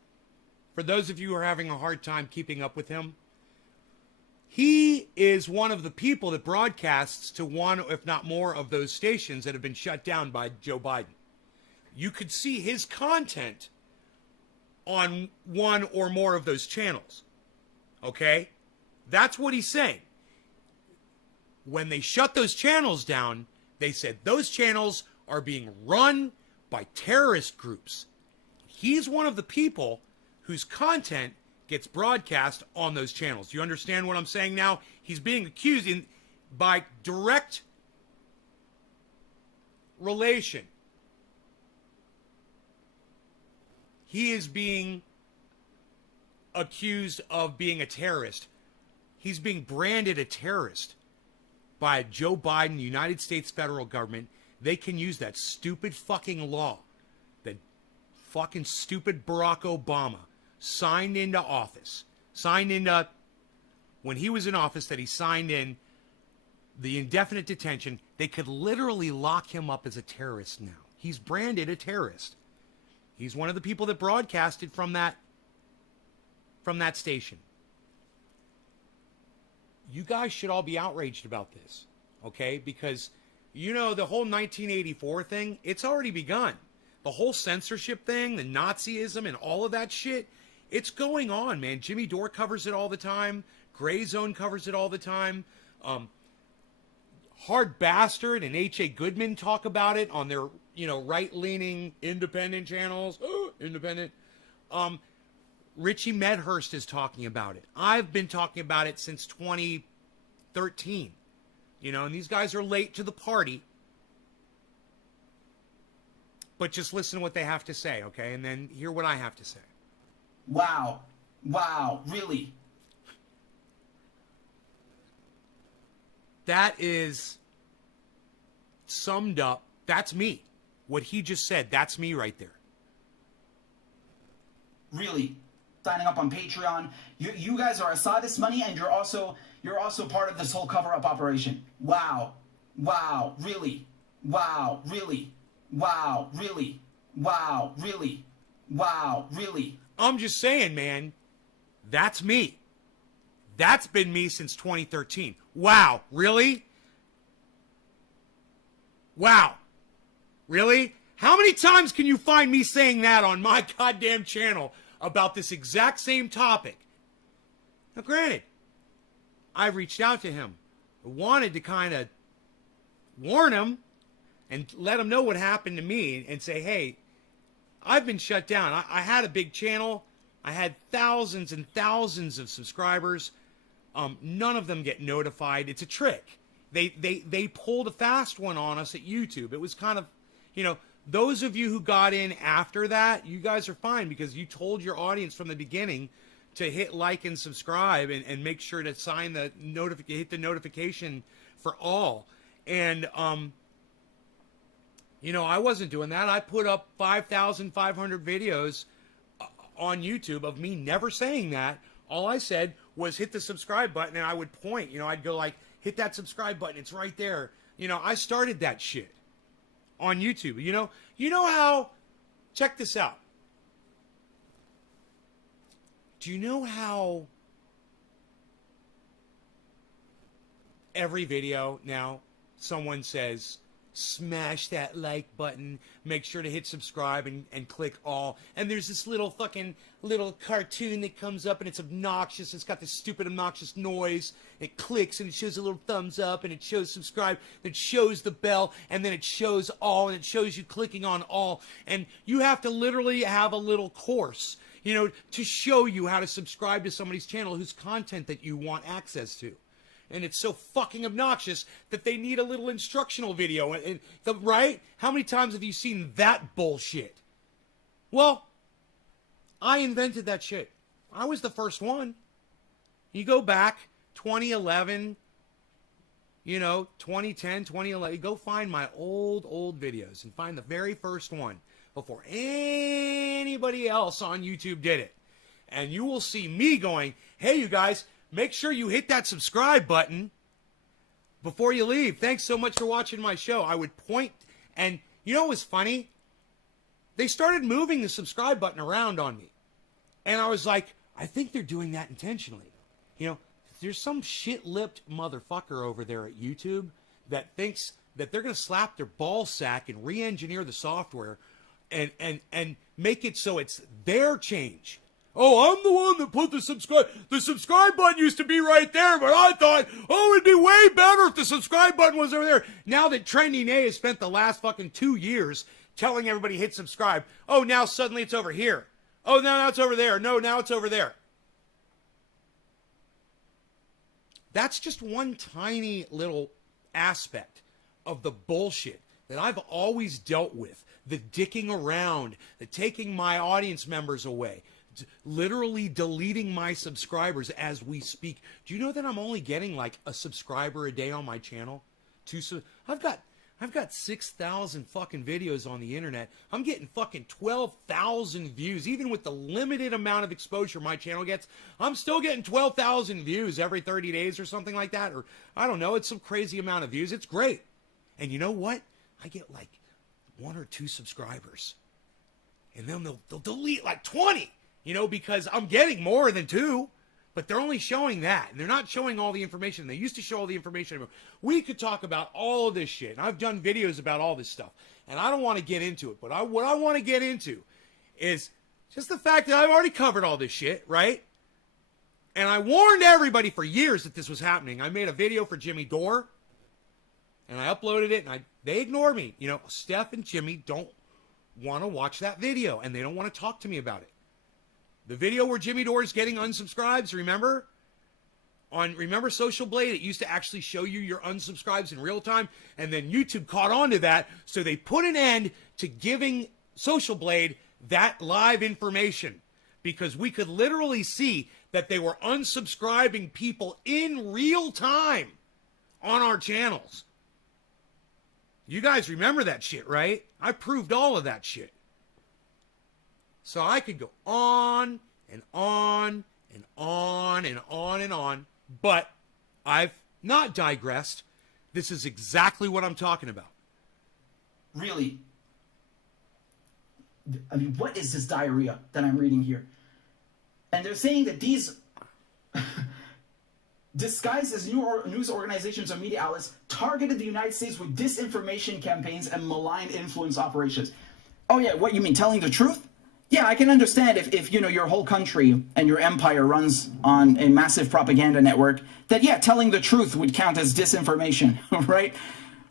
for those of you who are having a hard time keeping up with him, he is one of the people that broadcasts to one, if not more, of those stations that have been shut down by Joe Biden. You could see his content on one or more of those channels. Okay? That's what he's saying. When they shut those channels down, they said those channels are being run by terrorist groups. He's one of the people whose content gets broadcast on those channels. You understand what I'm saying now? He's being accused by direct relation. He is being accused of being a terrorist. He's being branded a terrorist by Joe Biden, the United States federal government. They can use that stupid fucking law that fucking stupid Barack Obama signed into office. When he was in office, that he signed in the indefinite detention. They could literally lock him up as a terrorist now. He's branded a terrorist. He's one of the people that broadcasted from that station. You guys should all be outraged about this, okay? Because, the whole 1984 thing, it's already begun. The whole censorship thing, the Nazism and all of that shit, it's going on, man. Jimmy Dore covers it all the time. Gray Zone covers it all the time. Hard Bastard and H.A. Goodman talk about it on their, right-leaning independent channels. Independent. Richie Medhurst is talking about it. I've been talking about it since 2013. And these guys are late to the party. But just listen to what they have to say, okay? And then hear what I have to say. Wow, really? that is summed up. That's me. What he just said, that's me right there. Really, signing up on Patreon. You guys are aside this money, and you're also part of this whole cover-up operation. Wow. Wow. Really. Wow. Really. Wow. Really. Wow. Really. Wow. Really. I'm just saying, man, that's me. That's been me since 2013. Wow. Really? Wow. Really? How many times can you find me saying that on my goddamn channel about this exact same topic? Now, granted, I reached out to him. I wanted to kind of warn him and let him know what happened to me and say, hey, I've been shut down. I had a big channel. I had thousands and thousands of subscribers. None of them get notified. It's a trick. They pulled a fast one on us at YouTube. It was kind of, you know, those of you who got in after that, you guys are fine because you told your audience from the beginning to hit like and subscribe and make sure to sign the hit the notification for all. And, you know, I wasn't doing that. I put up 5,500 videos on YouTube of me never saying that. All I said was hit the subscribe button, and I would point. You know, I'd go like, hit that subscribe button. It's right there. You know, I started that shit on YouTube. You know how, check this out. Do you know how every video now someone says, smash that like button, make sure to hit subscribe and click all. And there's this little cartoon that comes up and it's obnoxious. It's got this stupid obnoxious noise. It clicks and it shows a little thumbs up and it shows subscribe. It shows the bell and then it shows all and it shows you clicking on all. And you have to literally have a little course, you know, to show you how to subscribe to somebody's channel whose content that you want access to. And it's so fucking obnoxious that they need a little instructional video. Right? How many times have you seen that bullshit? Well, I invented that shit. I was the first one. You go back, 2011, you know, 2010, 2011. Go find my old videos and find the very first one before anybody else on YouTube did it. And you will see me going, hey, you guys, make sure you hit that subscribe button before you leave. Thanks so much for watching my show. I would point, and you know what was funny? They started moving the subscribe button around on me. And I was like, I think they're doing that intentionally. You know, there's some shit-lipped motherfucker over there at YouTube that thinks that they're going to slap their ball sack and re-engineer the software and make it so it's their change. Oh, I'm the one that put the subscribe button used to be right there, but I thought, oh, it'd be way better if the subscribe button was over there. Now that Trending A has spent the last fucking 2 years telling everybody hit subscribe, oh, now suddenly it's over here. Oh, now it's over there. No, now it's over there. That's just one tiny little aspect of the bullshit that I've always dealt with. The dicking around, the taking my audience members away. Literally deleting my subscribers as we speak. Do you know that I'm only getting like a subscriber a day on my channel? I've got 6,000 fucking videos on the internet. I'm getting fucking 12,000 views. Even with the limited amount of exposure my channel gets, I'm still getting 12,000 views every 30 days or something like that. Or I don't know, it's some crazy amount of views. It's great. And you know what? I get like 1 or 2 subscribers. And then they'll delete like 20. You know, because I'm getting more than 2, but they're only showing that. And they're not showing all the information. They used to show all the information. We could talk about all of this shit. And I've done videos about all this stuff. And I don't want to get into it. But what I want to get into is just the fact that I've already covered all this shit, right? And I warned everybody for years that this was happening. I made a video for Jimmy Dore. And I uploaded it. And they ignored me. You know, Steph and Jimmy don't want to watch that video. And they don't want to talk to me about it. The video where Jimmy Dore is getting unsubscribes, remember? Remember Social Blade? It used to actually show you your unsubscribes in real time, and then YouTube caught on to that, so they put an end to giving Social Blade that live information, because we could literally see that they were unsubscribing people in real time on our channels. You guys remember that shit, right? I proved all of that shit. So I could go on and on and on and on and on, but I've not digressed. This is exactly what I'm talking about. Really, I mean, what is this diarrhea that I'm reading here? And they're saying that these disguised as news organizations or media outlets targeted the United States with disinformation campaigns and malign influence operations. Oh yeah, what you mean, telling the truth? Yeah, I can understand if you know your whole country and your empire runs on a massive propaganda network, that yeah, telling the truth would count as disinformation, right?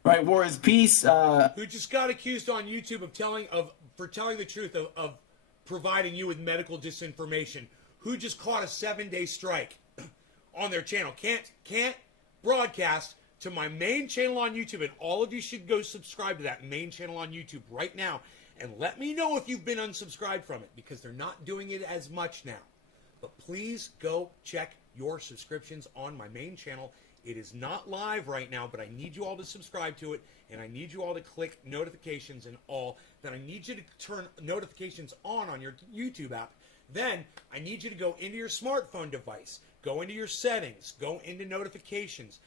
Right, war is peace. Who just got accused on YouTube of telling the truth of providing you with medical disinformation? Who just caught a 7-day strike on their channel? Can't broadcast to my main channel on YouTube, and all of you should go subscribe to that main channel on YouTube right now. And let me know if you've been unsubscribed from it, because they're not doing it as much now. But please go check your subscriptions on my main channel. It is not live right now, but I need you all to subscribe to it, and I need you all to click notifications and all. Then I need you to turn notifications on your YouTube app. Then I need you to go into your smartphone device, go into your settings, go into notifications,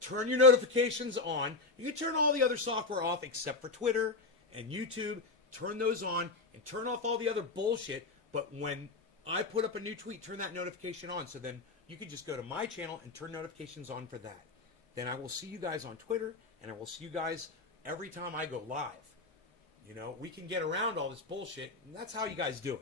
turn your notifications on. You can turn all the other software off except for Twitter and YouTube. Turn those on and turn off all the other bullshit. But when I put up a new tweet, turn that notification on. So then you can just go to my channel and turn notifications on for that. Then I will see you guys on Twitter, and I will see you guys every time I go live. You know, we can get around all this bullshit, and that's how you guys do it.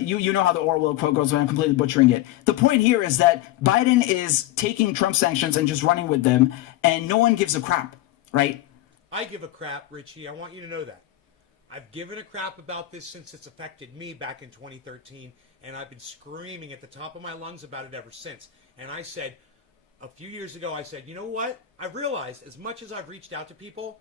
You know how the Orwell quote goes, and I'm completely butchering it. The point here is that Biden is taking Trump sanctions and just running with them, and no one gives a crap, right? I give a crap, Richie. I want you to know that. I've given a crap about this since it's affected me back in 2013, and I've been screaming at the top of my lungs about it ever since. And I said, a few years ago, I said, you know what? I've realized, as much as I've reached out to people,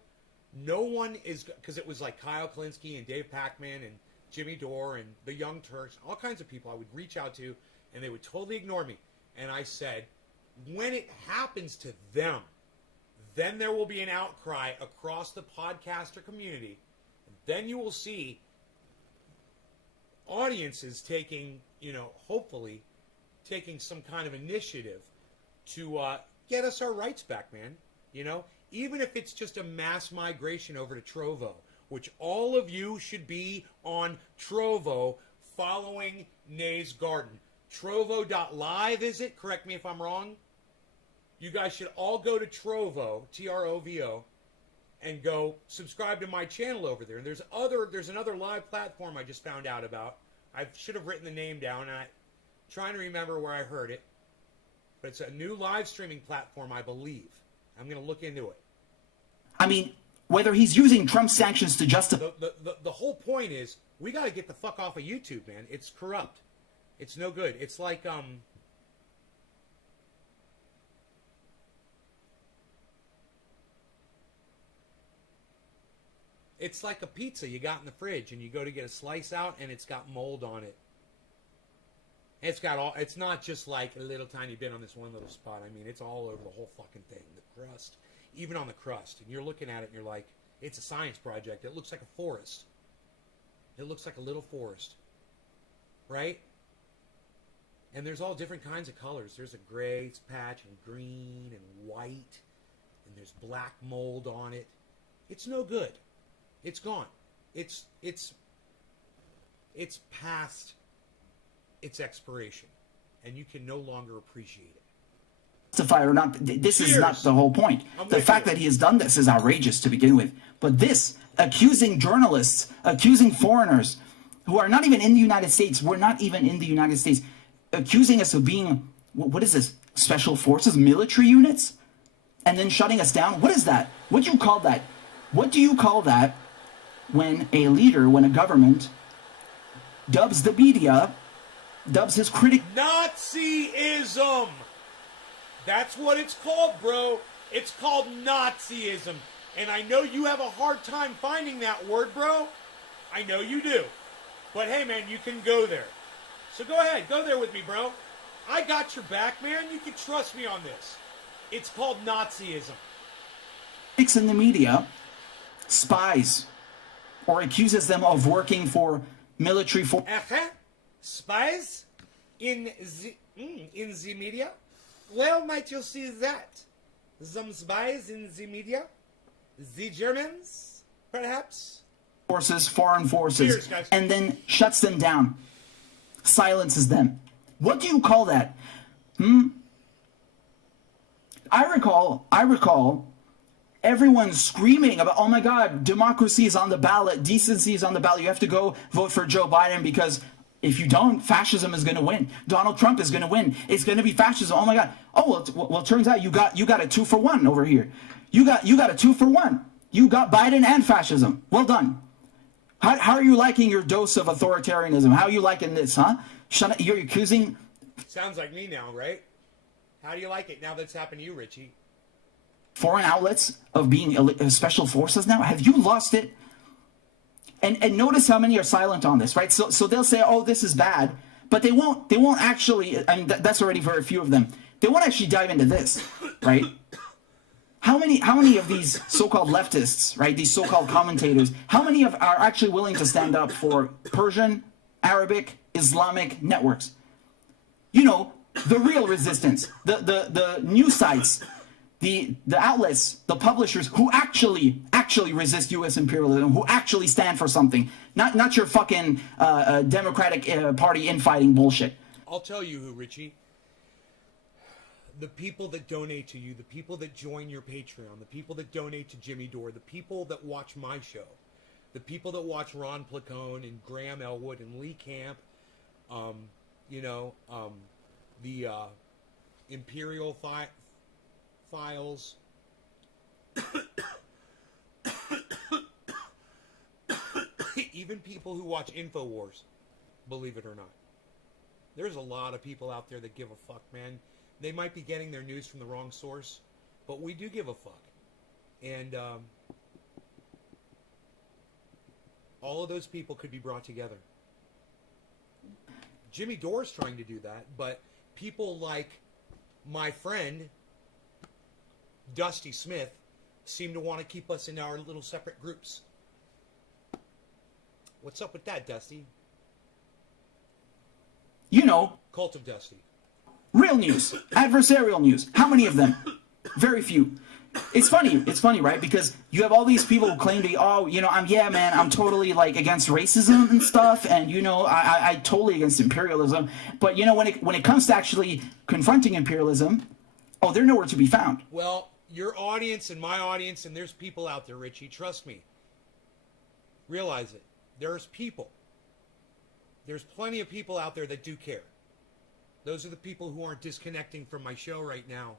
no one is, because it was like Kyle Kalinske and Dave Pacman and Jimmy Dore and the Young Turks, all kinds of people I would reach out to, and they would totally ignore me. And I said, when it happens to them, then there will be an outcry across the podcaster community. Then you will see audiences taking, hopefully taking some kind of initiative to get us our rights back, man. Even if it's just a mass migration over to Trovo, which all of you should be on Trovo following Nay's Garden. Trovo.live, is it? Correct me if I'm wrong. You guys should all go to Trovo, Trovo, and go subscribe to my channel over there. And there's another live platform I just found out about. I should have written the name down, and I'm trying to remember where I heard it. But it's a new live streaming platform, I believe. I'm going to look into it. I mean, whether he's using Trump sanctions to justify... The whole point is, we got to get the fuck off of YouTube, man. It's corrupt. It's no good. It's like, it's like a pizza you got in the fridge, and you go to get a slice out, and it's got mold on it. It's not just like a little tiny bit on this one little spot. I mean, it's all over the whole fucking thing. The crust, even on the crust. And you're looking at it, and you're like, it's a science project. It looks like a forest. It looks like a little forest. Right? And there's all different kinds of colors. There's a gray patch, and green, and white. And there's black mold on it. It's no good. It's gone. It's past its expiration, and you can no longer appreciate it. Justify or not, this is not the whole point. The fact that he has done this is outrageous to begin with. But this, accusing journalists, accusing foreigners who are not even in the United States, we're not even in the United States, accusing us of being, what is this, special forces, military units? And then shutting us down? What is that? What do you call that? What do you call that when a leader, when a government dubs the media, dubs his critic... Nazism! That's what it's called, bro. It's called Nazism. And I know you have a hard time finding that word, bro. I know you do. But hey, man, you can go there. So go ahead. Go there with me, bro. I got your back, man. You can trust me on this. It's called Nazism. In the media spies or accuses them of working for military forces. Spies in the media? Where might you see that? Some spies in the media? The Germans, perhaps? Foreign forces, Cheers, guys. and then shuts them down, silences them. What do you call that? I recall everyone screaming about, oh my God, democracy is on the ballot, decency is on the ballot. You have to go vote for Joe Biden because if you don't, fascism is going to win. Donald Trump is going to win. It's going to be fascism. Oh my God. Oh well, it turns out you got a 2-for-1 over here. You got a 2-for-1. You got Biden and fascism. Well done. How are you liking your dose of authoritarianism? How are you liking this, huh? You're accusing. Sounds like me now, right? How do you like it now that's happened to you, Richie? Foreign outlets of being special forces now? Have you lost it? And notice how many are silent on this, right? So they'll say, oh, this is bad, but they won't actually, I mean, that's already for a few of them. They won't actually dive into this, right? How many of these so-called leftists, right, these so-called commentators, how many are actually willing to stand up for Persian, Arabic, Islamic networks? You know, the real resistance, the news sites, the outlets, the publishers who actually resist U.S. imperialism, who actually stand for something, not your fucking Democratic Party infighting bullshit. I'll tell you who, Richie. The people that donate to you, the people that join your Patreon, the people that donate to Jimmy Dore, the people that watch my show, the people that watch Ron Placone and Graham Elwood and Lee Camp, the Imperial Files, even people who watch InfoWars, believe it or not. There's a lot of people out there that give a fuck, man. They might be getting their news from the wrong source, but we do give a fuck. And all of those people could be brought together. Jimmy Dore's trying to do that, but people like my friend Dusty Smith seem to want to keep us in our little separate groups. What's up with that, Dusty? You know, Cult of Dusty. real news, adversarial news. How many of them? Very few. It's funny, right? Because you have all these people who claim to be, I'm totally like against racism and stuff, and I totally against imperialism. But when it comes to actually confronting imperialism, they're nowhere to be found. Well, your audience and my audience, and there's people out there, Richie. Trust me. Realize it. There's people. There's plenty of people out there that do care. Those are the people who aren't disconnecting from my show right now.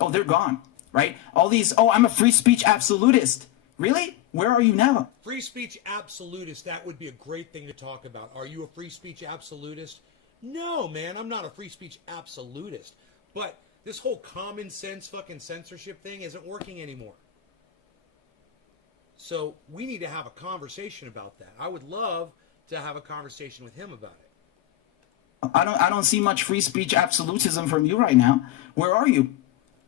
Oh, they're gone, right? All these, I'm a free speech absolutist. Really? Where are you now? Free speech absolutist, that would be a great thing to talk about. Are you a free speech absolutist? No, man, I'm not a free speech absolutist. But this whole common sense fucking censorship thing isn't working anymore. So we need to have a conversation about that. I would love to have a conversation with him about it. I don't see much free speech absolutism from you right now. Where are you?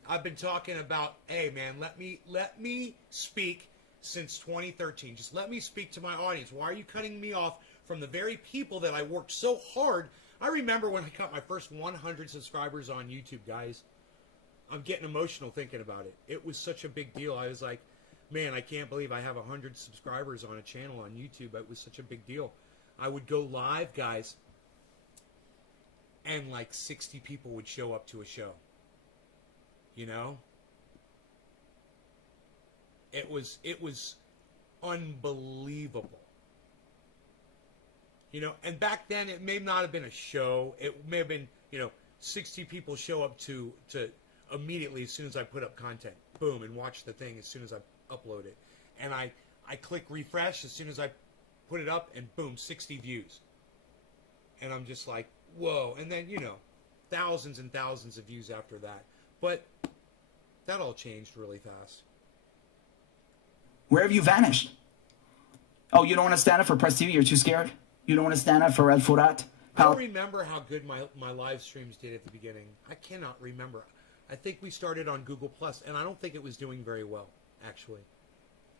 I've been talking about, hey man, let me speak since 2013. Just let me speak to my audience. Why are you cutting me off from the very people that I worked so hard? I remember when I got my first 100 subscribers on YouTube, guys. I'm getting emotional thinking about it. It was such a big deal. I was like, man, I can't believe I have 100 subscribers on a channel on YouTube. It was such a big deal. I would go live, guys, and like 60 people would show up to a show. You know? It was unbelievable. You know, and back then it may not have been a show. It may have been, 60 people show up to immediately as soon as I put up content. Boom, and watch the thing as soon as I upload it. And I click refresh as soon as I put it up, and boom, 60 views. And I'm just like, whoa. And then, thousands and thousands of views after that. But that all changed really fast. Where have you vanished? Oh, you don't want to stand up for Press TV? You're too scared? You don't want to stand up for El Furat? I don't remember how good my live streams did at the beginning. I cannot remember. I think we started on Google Plus, and I don't think it was doing very well, actually.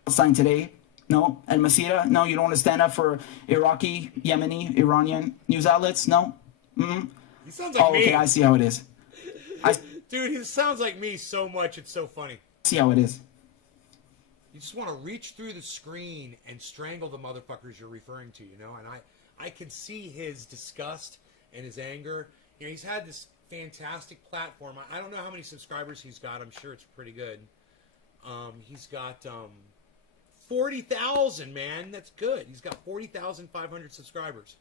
Palestine Today? No. Al Masira? No, you don't want to stand up for Iraqi, Yemeni, Iranian news outlets? No? Mm-hmm. He sounds like me. Okay, I see how it is. Dude, he sounds like me so much, it's so funny. See how it is. You just want to reach through the screen and strangle the motherfuckers you're referring to, you know? And I can see his disgust and his anger. You know, he's had this fantastic platform. I don't know how many subscribers he's got. I'm sure it's pretty good. He's got 40,000, man. That's good. He's got 40,500 subscribers.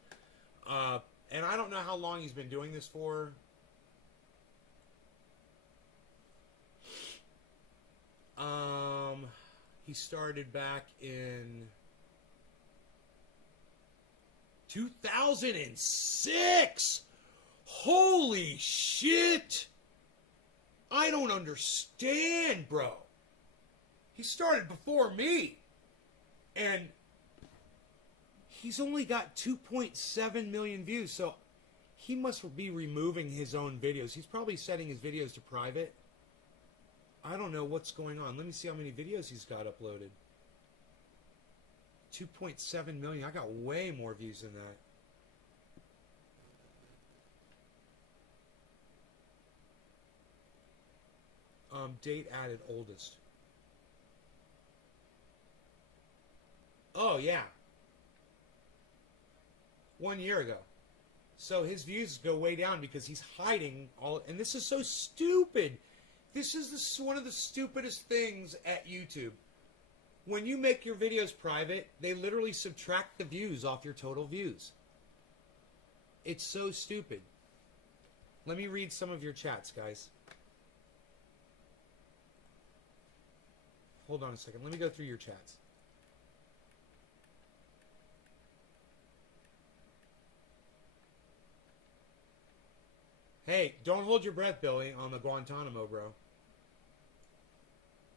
And I don't know how long he's been doing this for. He started back in 2006. Holy shit. I don't understand, bro. He started before me. And he's only got 2.7 million views, so he must be removing his own videos. He's probably setting his videos to private. I don't know what's going on. Let me see how many videos he's got uploaded. 2.7 million. I got way more views than that. Date added oldest. Oh, yeah. 1 year ago. So his views go way down because he's hiding all... And this is so stupid. This is one of the stupidest things at YouTube. When you make your videos private, they literally subtract the views off your total views. It's so stupid. Let me read some of your chats, guys. Hold on a second. Let me go through your chats. Hey, don't hold your breath, Billy, on the Guantanamo, bro.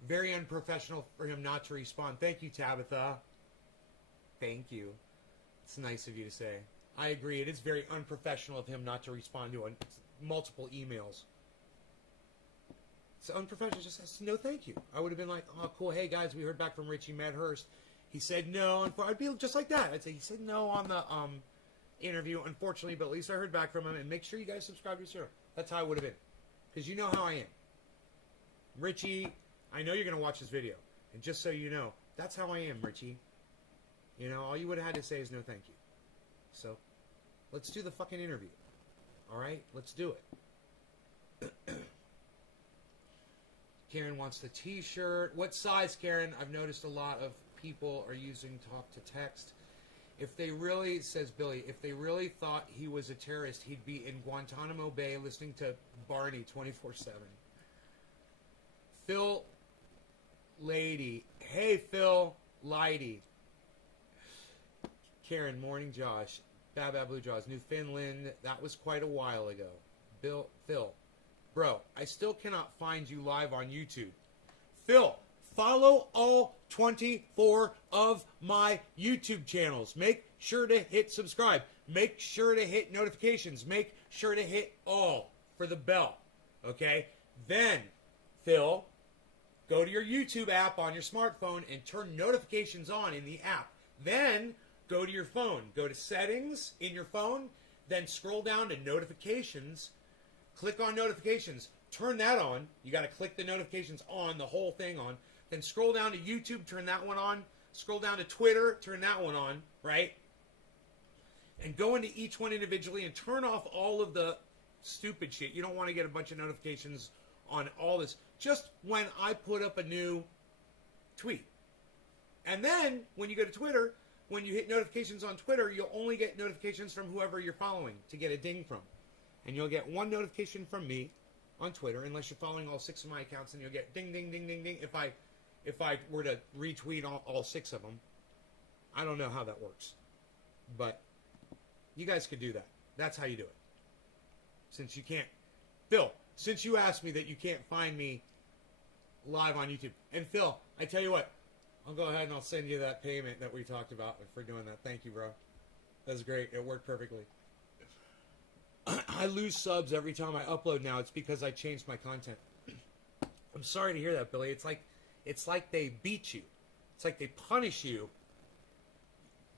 Very unprofessional for him not to respond. Thank you, Tabitha. Thank you. It's nice of you to say. I agree. It is very unprofessional of him not to respond to multiple emails. It's unprofessional. Just says, no, thank you. I would have been like, oh, cool. Hey, guys, we heard back from Richie Medhurst. He said no. I'd be just like that. I'd say he said no on the interview, unfortunately, but at least I heard back from him. And make sure you guys subscribe to his channel. That's how I would have been. Because you know how I am. Richie... I know you're going to watch this video. And just so you know, that's how I am, Richie. You know, all you would have had to say is no thank you. So, let's do the fucking interview. Alright? Let's do it. Karen wants the t-shirt. What size, Karen? I've noticed a lot of people are using talk to text. If they really, says Billy, if they really thought he was a terrorist, he'd be in Guantanamo Bay listening to Barney 24/7. Phil Lady. Hey, Phil Lighty. Karen, morning, Josh. Baba Blue Jaws. Newfoundland. That was quite a while ago. Phil. Bro, I still cannot find you live on YouTube. Phil, follow all 24 of my YouTube channels. Make sure to hit subscribe. Make sure to hit notifications. Make sure to hit all for the bell. Okay? Then, Phil... go to your YouTube app on your smartphone and turn notifications on in the app. Then go to your phone. Go to settings in your phone. Then scroll down to notifications. Click on notifications. Turn that on. You got to click the notifications on, the whole thing on. Then scroll down to YouTube. Turn that one on. Scroll down to Twitter. Turn that one on. Right? And go into each one individually and turn off all of the stupid shit. You don't want to get a bunch of notifications on all this. Just when I put up a new tweet. And then, when you go to Twitter, when you hit notifications on Twitter, you'll only get notifications from whoever you're following to get a ding from. And you'll get one notification from me on Twitter, unless you're following all 6 of my accounts, and you'll get ding, ding, ding, ding, ding. If I were to retweet all 6 of them. I don't know how that works. But you guys could do that. That's how you do it. Since you can't... Phil, since you asked me that you can't find me live on YouTube. And Phil, I tell you what, I'll go ahead and I'll send you that payment that we talked about for doing that. Thank you, bro. That's great. It worked perfectly. I lose subs every time I upload now. It's because I changed my content. I'm sorry to hear that, Billy. It's like they beat you. It's like they punish you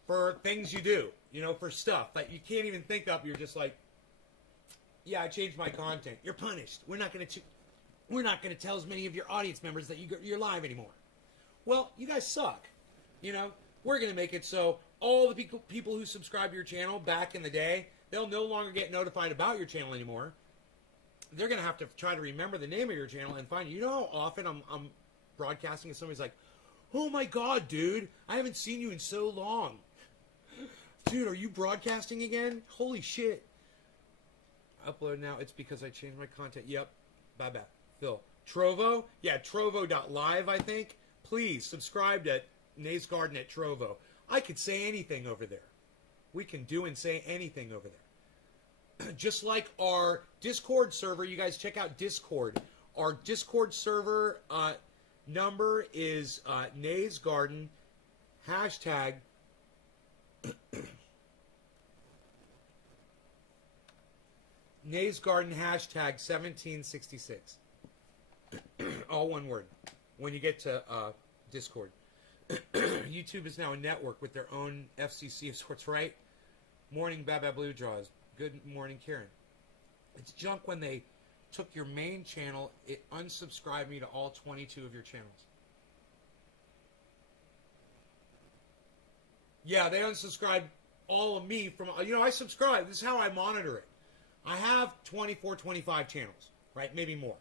for things you do. You know, for stuff that you can't even think of. You're just like, yeah, I changed my content. You're punished. We're not gonna tell as many of your audience members that you're live anymore. Well, you guys suck. You know, we're gonna make it so all the people who subscribe to your channel back in the day, they'll no longer get notified about your channel anymore. They're gonna have to try to remember the name of your channel and find you. You know how often I'm broadcasting and somebody's like, "Oh my God, dude, I haven't seen you in so long." Dude, are you broadcasting again? Holy shit. Upload now. It's because I changed my content. Yep. Bye-bye. Phil. Trovo? Yeah, Trovo.live, I think. Please subscribe to Nays Garden at Trovo. I could say anything over there. We can do and say anything over there. Just like our Discord server. You guys check out Discord. Our Discord server number is Nays Garden. Hashtag Nays Garden hashtag 1766. All one word. When you get to Discord. YouTube is now a network with their own FCC of sorts, right? Morning, Baba Blue Draws. Good morning, Karen. It's junk when they took your main channel, it unsubscribed me to all 22 of your channels. Yeah, they unsubscribed all of me from, you know, I subscribe. This is how I monitor it. I have 24, 25 channels, right? Maybe more.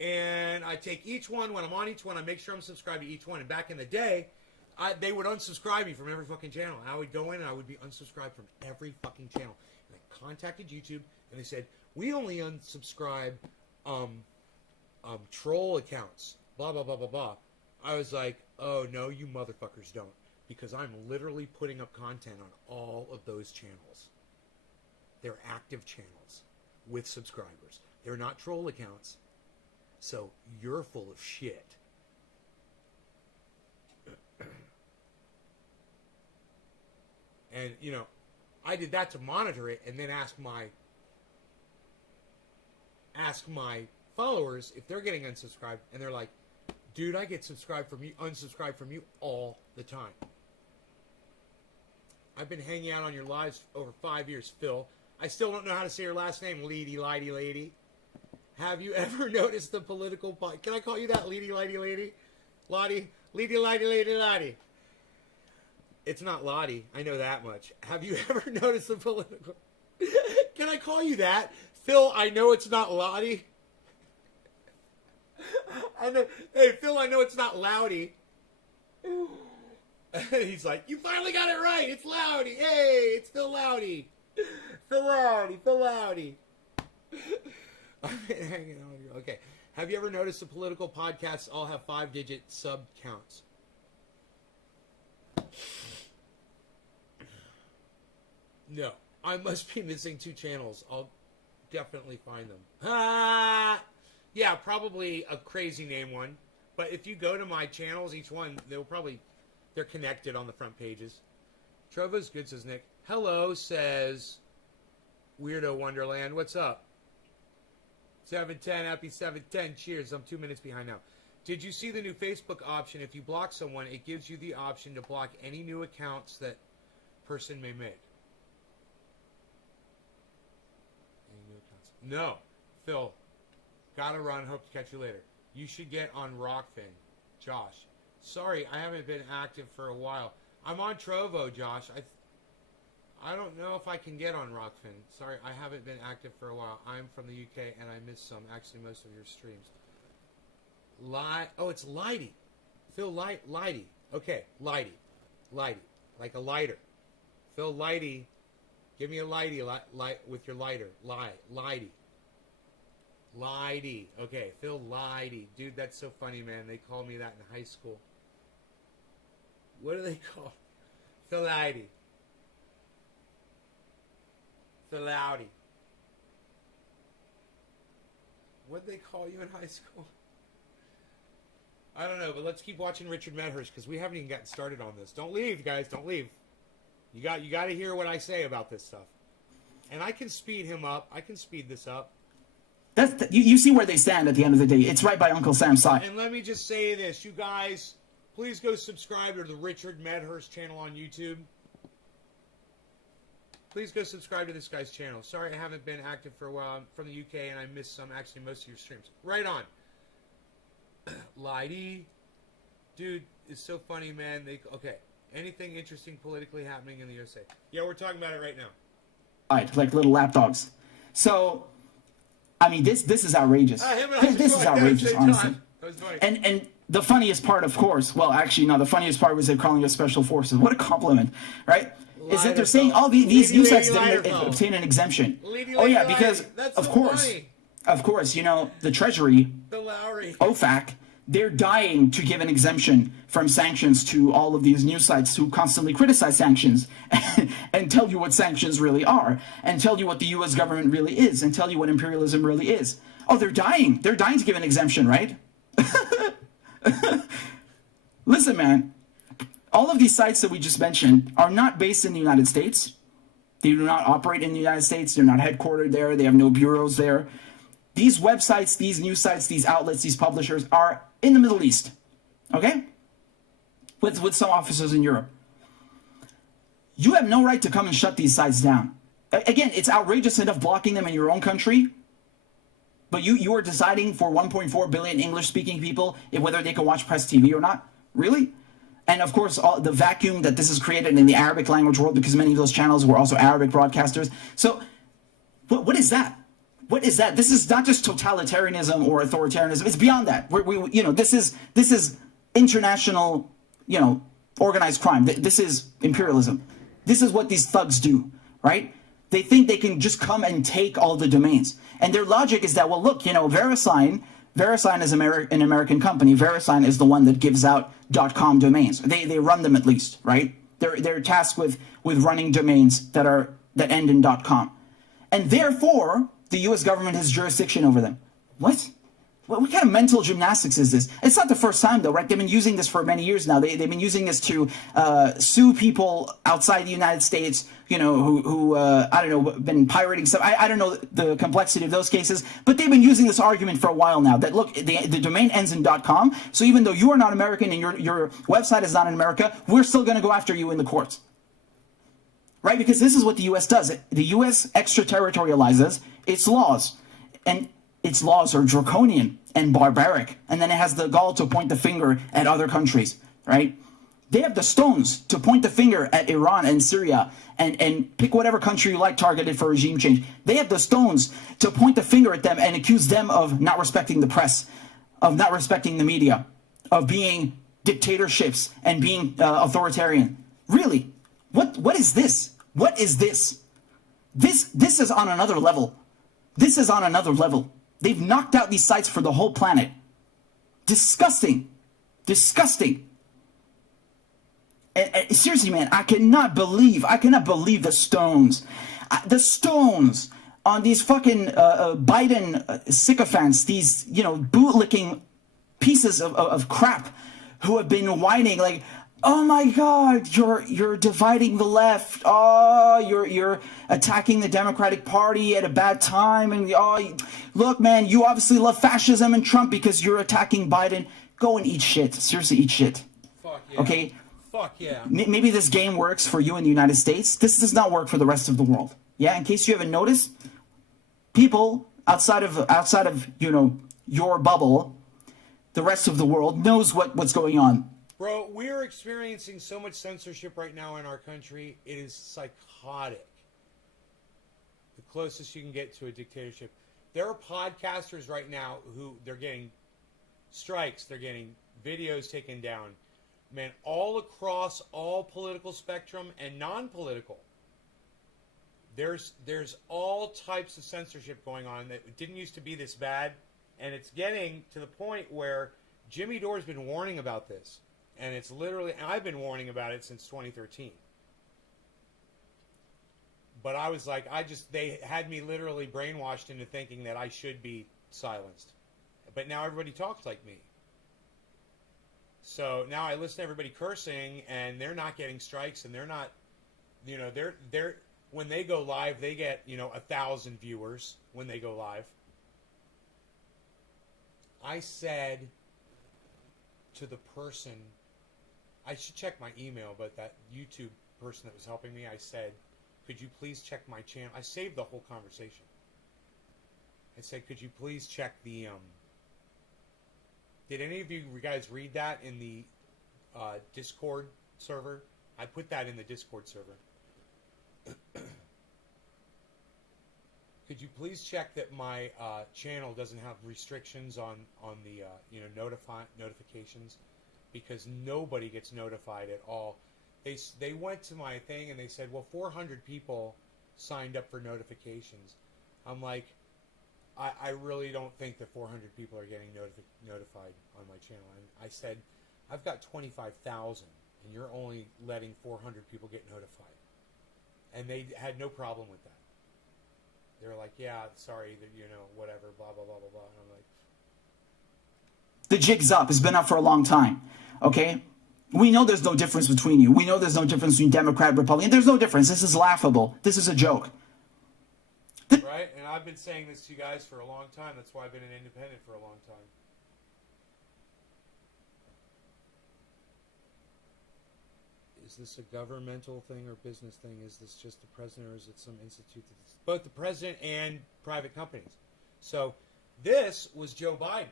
And I take each one, when I'm on each one, I make sure I'm subscribed to each one. And back in the day, they would unsubscribe me from every fucking channel. And I would go in and I would be unsubscribed from every fucking channel. And I contacted YouTube and they said, we only unsubscribe troll accounts. Blah, blah, blah, blah, blah. I was like, oh, no, you motherfuckers don't. Because I'm literally putting up content on all of those channels. They're active channels with subscribers. They're not troll accounts. So you're full of shit. And, you know, I did that to monitor it and then ask my followers if they're getting unsubscribed. And they're like, dude, I get unsubscribed from you all the time. I've been hanging out on your lives over 5 years, Phil. I still don't know how to say your last name, Lady. Have you ever noticed the political... Can I call you that, Lady? Lottie? Lady. It's not Lottie. I know that much. Have you ever noticed the political... Can I call you that? Phil, I know it's not Lottie. Hey, Phil, I know it's not Loudy. He's like, you finally got it right. It's Loudy. Hey, it's Phil Loudy. Phil Loudy. I've been hanging out with you. Okay. Have you ever noticed the political podcasts all have 5-digit sub counts? No. I must be missing 2 channels. I'll definitely find them. Yeah, probably a crazy name one. But if you go to my channels, each one, they're connected on the front pages. Trovo's good, says Nick. Hello, says Weirdo Wonderland. What's up? 710, happy 710. Cheers. I'm 2 minutes behind now. Did you see the new Facebook option? If you block someone, it gives you the option to block any new accounts that person may make. Any new accounts? No. Phil, gotta run. Hope to catch you later. You should get on Rockfin. Josh. Sorry, I haven't been active for a while. I'm on Trovo, Josh. I don't know if I can get on Rockfin. Sorry, I haven't been active for a while. I'm from the UK and I missed actually most of your streams. Oh, it's Lighty. Phil Lighty. Okay, Lighty. Like a lighter. Phil Lighty. Give me a Lighty with your lighter. Lighty. Okay, Phil Lighty. Dude, that's so funny, man. They called me that in high school. What do they call? Phil Lighty. Phil Loudy. What did they call you in high school? I don't know, but let's keep watching Richard Medhurst because we haven't even gotten started on this. Don't leave, guys. Don't leave. You got to hear what I say about this stuff. And I can speed him up. I can speed this up. You see where they stand at the end of the day. It's right by Uncle Sam's side. And let me just say this, you guys, please go subscribe to the Richard Medhurst channel on YouTube. Please go subscribe to this guy's channel. Sorry I haven't been active for a while. I'm from the UK and I missed actually most of your streams. Right on. Lighty. Dude, it's so funny, man. Okay. Anything interesting politically happening in the USA? Yeah, we're talking about it right now. Like little lapdogs. So, I mean, this is outrageous. This is outrageous, honestly. That was funny. And the funniest part, of course, well, actually, no, the funniest part was they're calling us special forces. What a compliment, right? Is that they're saying all these news sites didn't obtain an exemption. Oh yeah, because of course, you know, the Treasury, the Lowry, OFAC, they're dying to give an exemption from sanctions to all of these news sites who constantly criticize sanctions and tell you what sanctions really are, and tell you what the U.S. government really is, and tell you what imperialism really is. Oh, they're dying. They're dying to give an exemption, right? Listen, man. All of these sites that we just mentioned are not based in the United States. They do not operate in the United States. They're not headquartered there. They have no bureaus there. These websites, these news sites, these outlets, these publishers are in the Middle East, okay? With some offices in Europe. You have no right to come and shut these sites down. Again, it's outrageous enough blocking them in your own country, but you are deciding for 1.4 billion English-speaking people whether they can watch press TV or not? Really? And of course, the vacuum that this has created in the Arabic language world, because many of those channels were also Arabic broadcasters. So, what is that? What is that? This is not just totalitarianism or authoritarianism. It's beyond that. This is international, organized crime. This is imperialism. This is what these thugs do, right? They think they can just come and take all the domains. And their logic is that, well, look, VeriSign is an American company. VeriSign is the one that gives out .com domains. They run them at least, right? They're tasked with running domains that end in .com. And therefore, the U.S. government has jurisdiction over them. What? What kind of mental gymnastics is this? It's not the first time, though, right? They've been using this for many years now. They've been using this to sue people outside the United States, who I don't know, been pirating stuff. I don't know the complexity of those cases, but they've been using this argument for a while now that, look, the domain ends in .com, so even though you are not American and your website is not in America, we're still going to go after you in the courts. Right? Because this is what the U.S. does. The U.S. extraterritorializes its laws, and its laws are draconian and barbaric, and then it has the gall to point the finger at other countries, right? They have the stones to point the finger at Iran and Syria and pick whatever country you like targeted for regime change. They have the stones to point the finger at them and accuse them of not respecting the press, of not respecting the media, of being dictatorships and being authoritarian. Really? What is this? What is this? This is on another level. This is on another level. They've knocked out these sites for the whole planet. Disgusting. Disgusting. And seriously, man, I cannot believe the stones. The stones on these fucking Biden sycophants, these, bootlicking pieces of crap who have been whining like, oh my God, you're dividing the left. Oh, you're attacking the Democratic Party at a bad time. And look, man, you obviously love fascism and Trump because you're attacking Biden. Go and eat shit. Seriously, eat shit. Fuck yeah. Okay? Fuck yeah. Maybe this game works for you in the United States. This does not work for the rest of the world. Yeah, in case you haven't noticed, people outside of your bubble, the rest of the world knows what's going on. Bro, we're experiencing so much censorship right now in our country. It is psychotic. The closest you can get to a dictatorship. There are podcasters right now who they're getting strikes. They're getting videos taken down. Man, all across all political spectrum and non-political. There's all types of censorship going on that didn't used to be this bad. And it's getting to the point where Jimmy Dore's been warning about this. And it's literally, and I've been warning about it since 2013. But I was like, they had me literally brainwashed into thinking that I should be silenced. But now everybody talks like me. So now I listen to everybody cursing, and they're not getting strikes, and they're not, when they go live, they get, 1,000 viewers when they go live. I said to the person, I should check my email, but that YouTube person that was helping me, I said, could you please check my channel? I saved the whole conversation. I said, could you please check the, did any of you guys read that in the Discord server? I put that in the Discord server. Could you please check that my channel doesn't have restrictions on the notifications, because nobody gets notified at all. They went to my thing and they said, well, 400 people signed up for notifications. I'm like, I really don't think that 400 people are getting notified on my channel. And I said, I've got 25,000 and you're only letting 400 people get notified. And they had no problem with that. They were like, yeah, sorry, that whatever, blah, blah, blah, blah, blah. And I'm like... The jig's up. It's been up for a long time, okay? We know there's no difference between you. We know there's no difference between Democrat, Republican. There's no difference. This is laughable. This is a joke. Right? And I've been saying this to you guys for a long time. That's why I've been an independent for a long time. Is this a governmental thing or business thing? Is this just the president, or is it some institute that's both the president and private companies? So this was Joe Biden.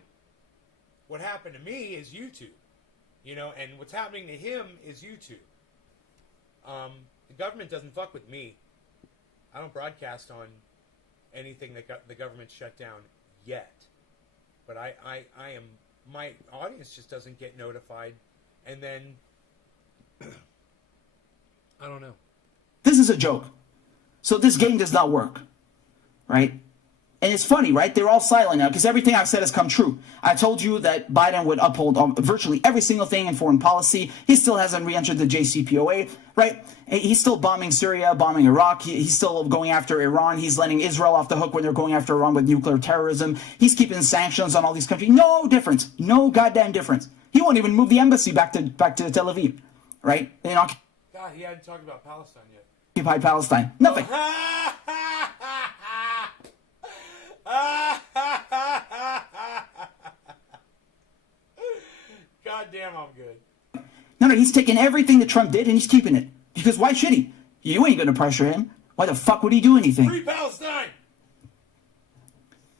What happened to me is YouTube. And what's happening to him is YouTube. The government doesn't fuck with me. I don't broadcast on anything that got the government shut down yet. But I am, my audience just doesn't get notified. And then I don't know. This is a joke. So this game does not work, right? And it's funny, right? They're all silent now because everything I've said has come true. I told you that Biden would uphold virtually every single thing in foreign policy. He still hasn't re-entered the JCPOA, right? He's still bombing Syria, bombing Iraq. He's still going after Iran. He's letting Israel off the hook when they're going after Iran with nuclear terrorism. He's keeping sanctions on all these countries. No difference. No goddamn difference. He won't even move the embassy back to Tel Aviv, right? God, he hadn't talked about Palestine yet. Occupy Palestine. Nothing. God damn, I'm good. No, he's taking everything that Trump did and he's keeping it. Because why should he? You ain't going to pressure him. Why the fuck would he do anything? Free Palestine!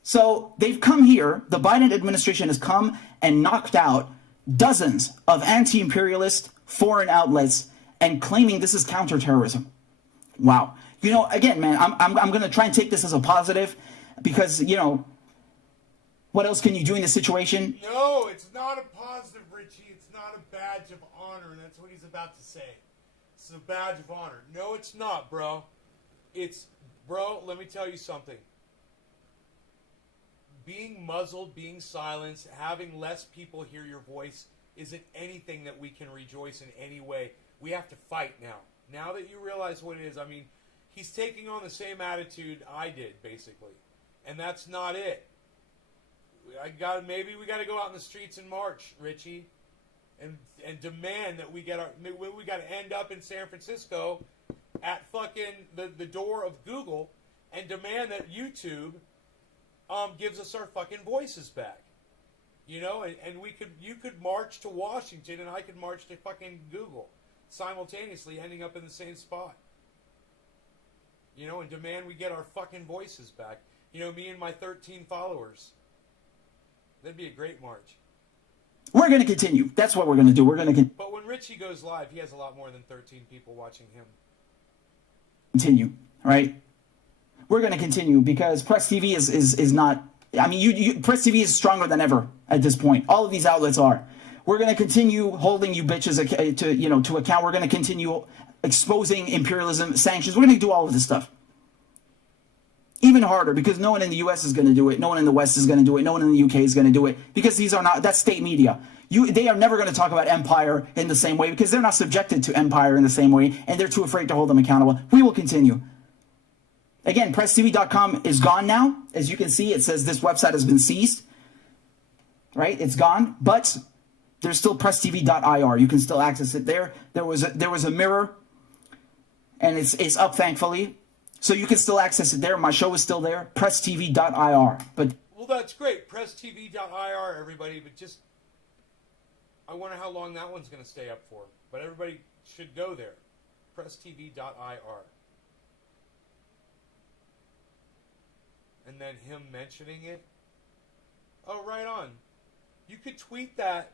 So they've come here, the Biden administration has come and knocked out dozens of anti-imperialist foreign outlets and claiming this is counterterrorism. Wow. Again, man, I'm going to try and take this as a positive because, what else can you do in this situation? No, it's not a positive, Richie. It's not a badge of honor, and that's what he's about to say. It's a badge of honor. No, it's not, bro. Bro, let me tell you something. Being muzzled, being silenced, having less people hear your voice isn't anything that we can rejoice in any way. We have to fight now. Now that you realize what it is, he's taking on the same attitude I did, basically. And that's not it. Maybe we got to go out in the streets in March, Richie, and demand that we got to end up in San Francisco at fucking the door of Google and demand that YouTube gives us our fucking voices back. And you could march to Washington and I could march to fucking Google simultaneously, ending up in the same spot. And demand we get our fucking voices back. Me and my 13 followers. That'd be a great march. We're going to continue. That's what we're going to do. We're going to But when Richie goes live, he has a lot more than 13 people watching him. Continue, right? We're going to continue because Press TV is not... Press TV is stronger than ever at this point. All of these outlets are. We're going to continue holding you bitches to account. We're going to continue exposing imperialism, sanctions. We're going to do all of this stuff. Even harder because no one in the US is going to do it. No one in the West is going to do it. No one in the UK is going to do it because that's state media. They are never going to talk about empire in the same way because they're not subjected to empire in the same way and they're too afraid to hold them accountable. We will continue. Again, presstv.com is gone now. As you can see, it says this website has been seized. Right? It's gone, but there's still presstv.ir. You can still access it there. There was a mirror and it's up, thankfully. So you can still access it there. My show is still there. PressTV.ir. But Well, that's great. PressTV.ir, everybody. But just, I wonder how long that one's going to stay up for. But everybody should go there. PressTV.ir. And then him mentioning it. Oh, right on. You could tweet that.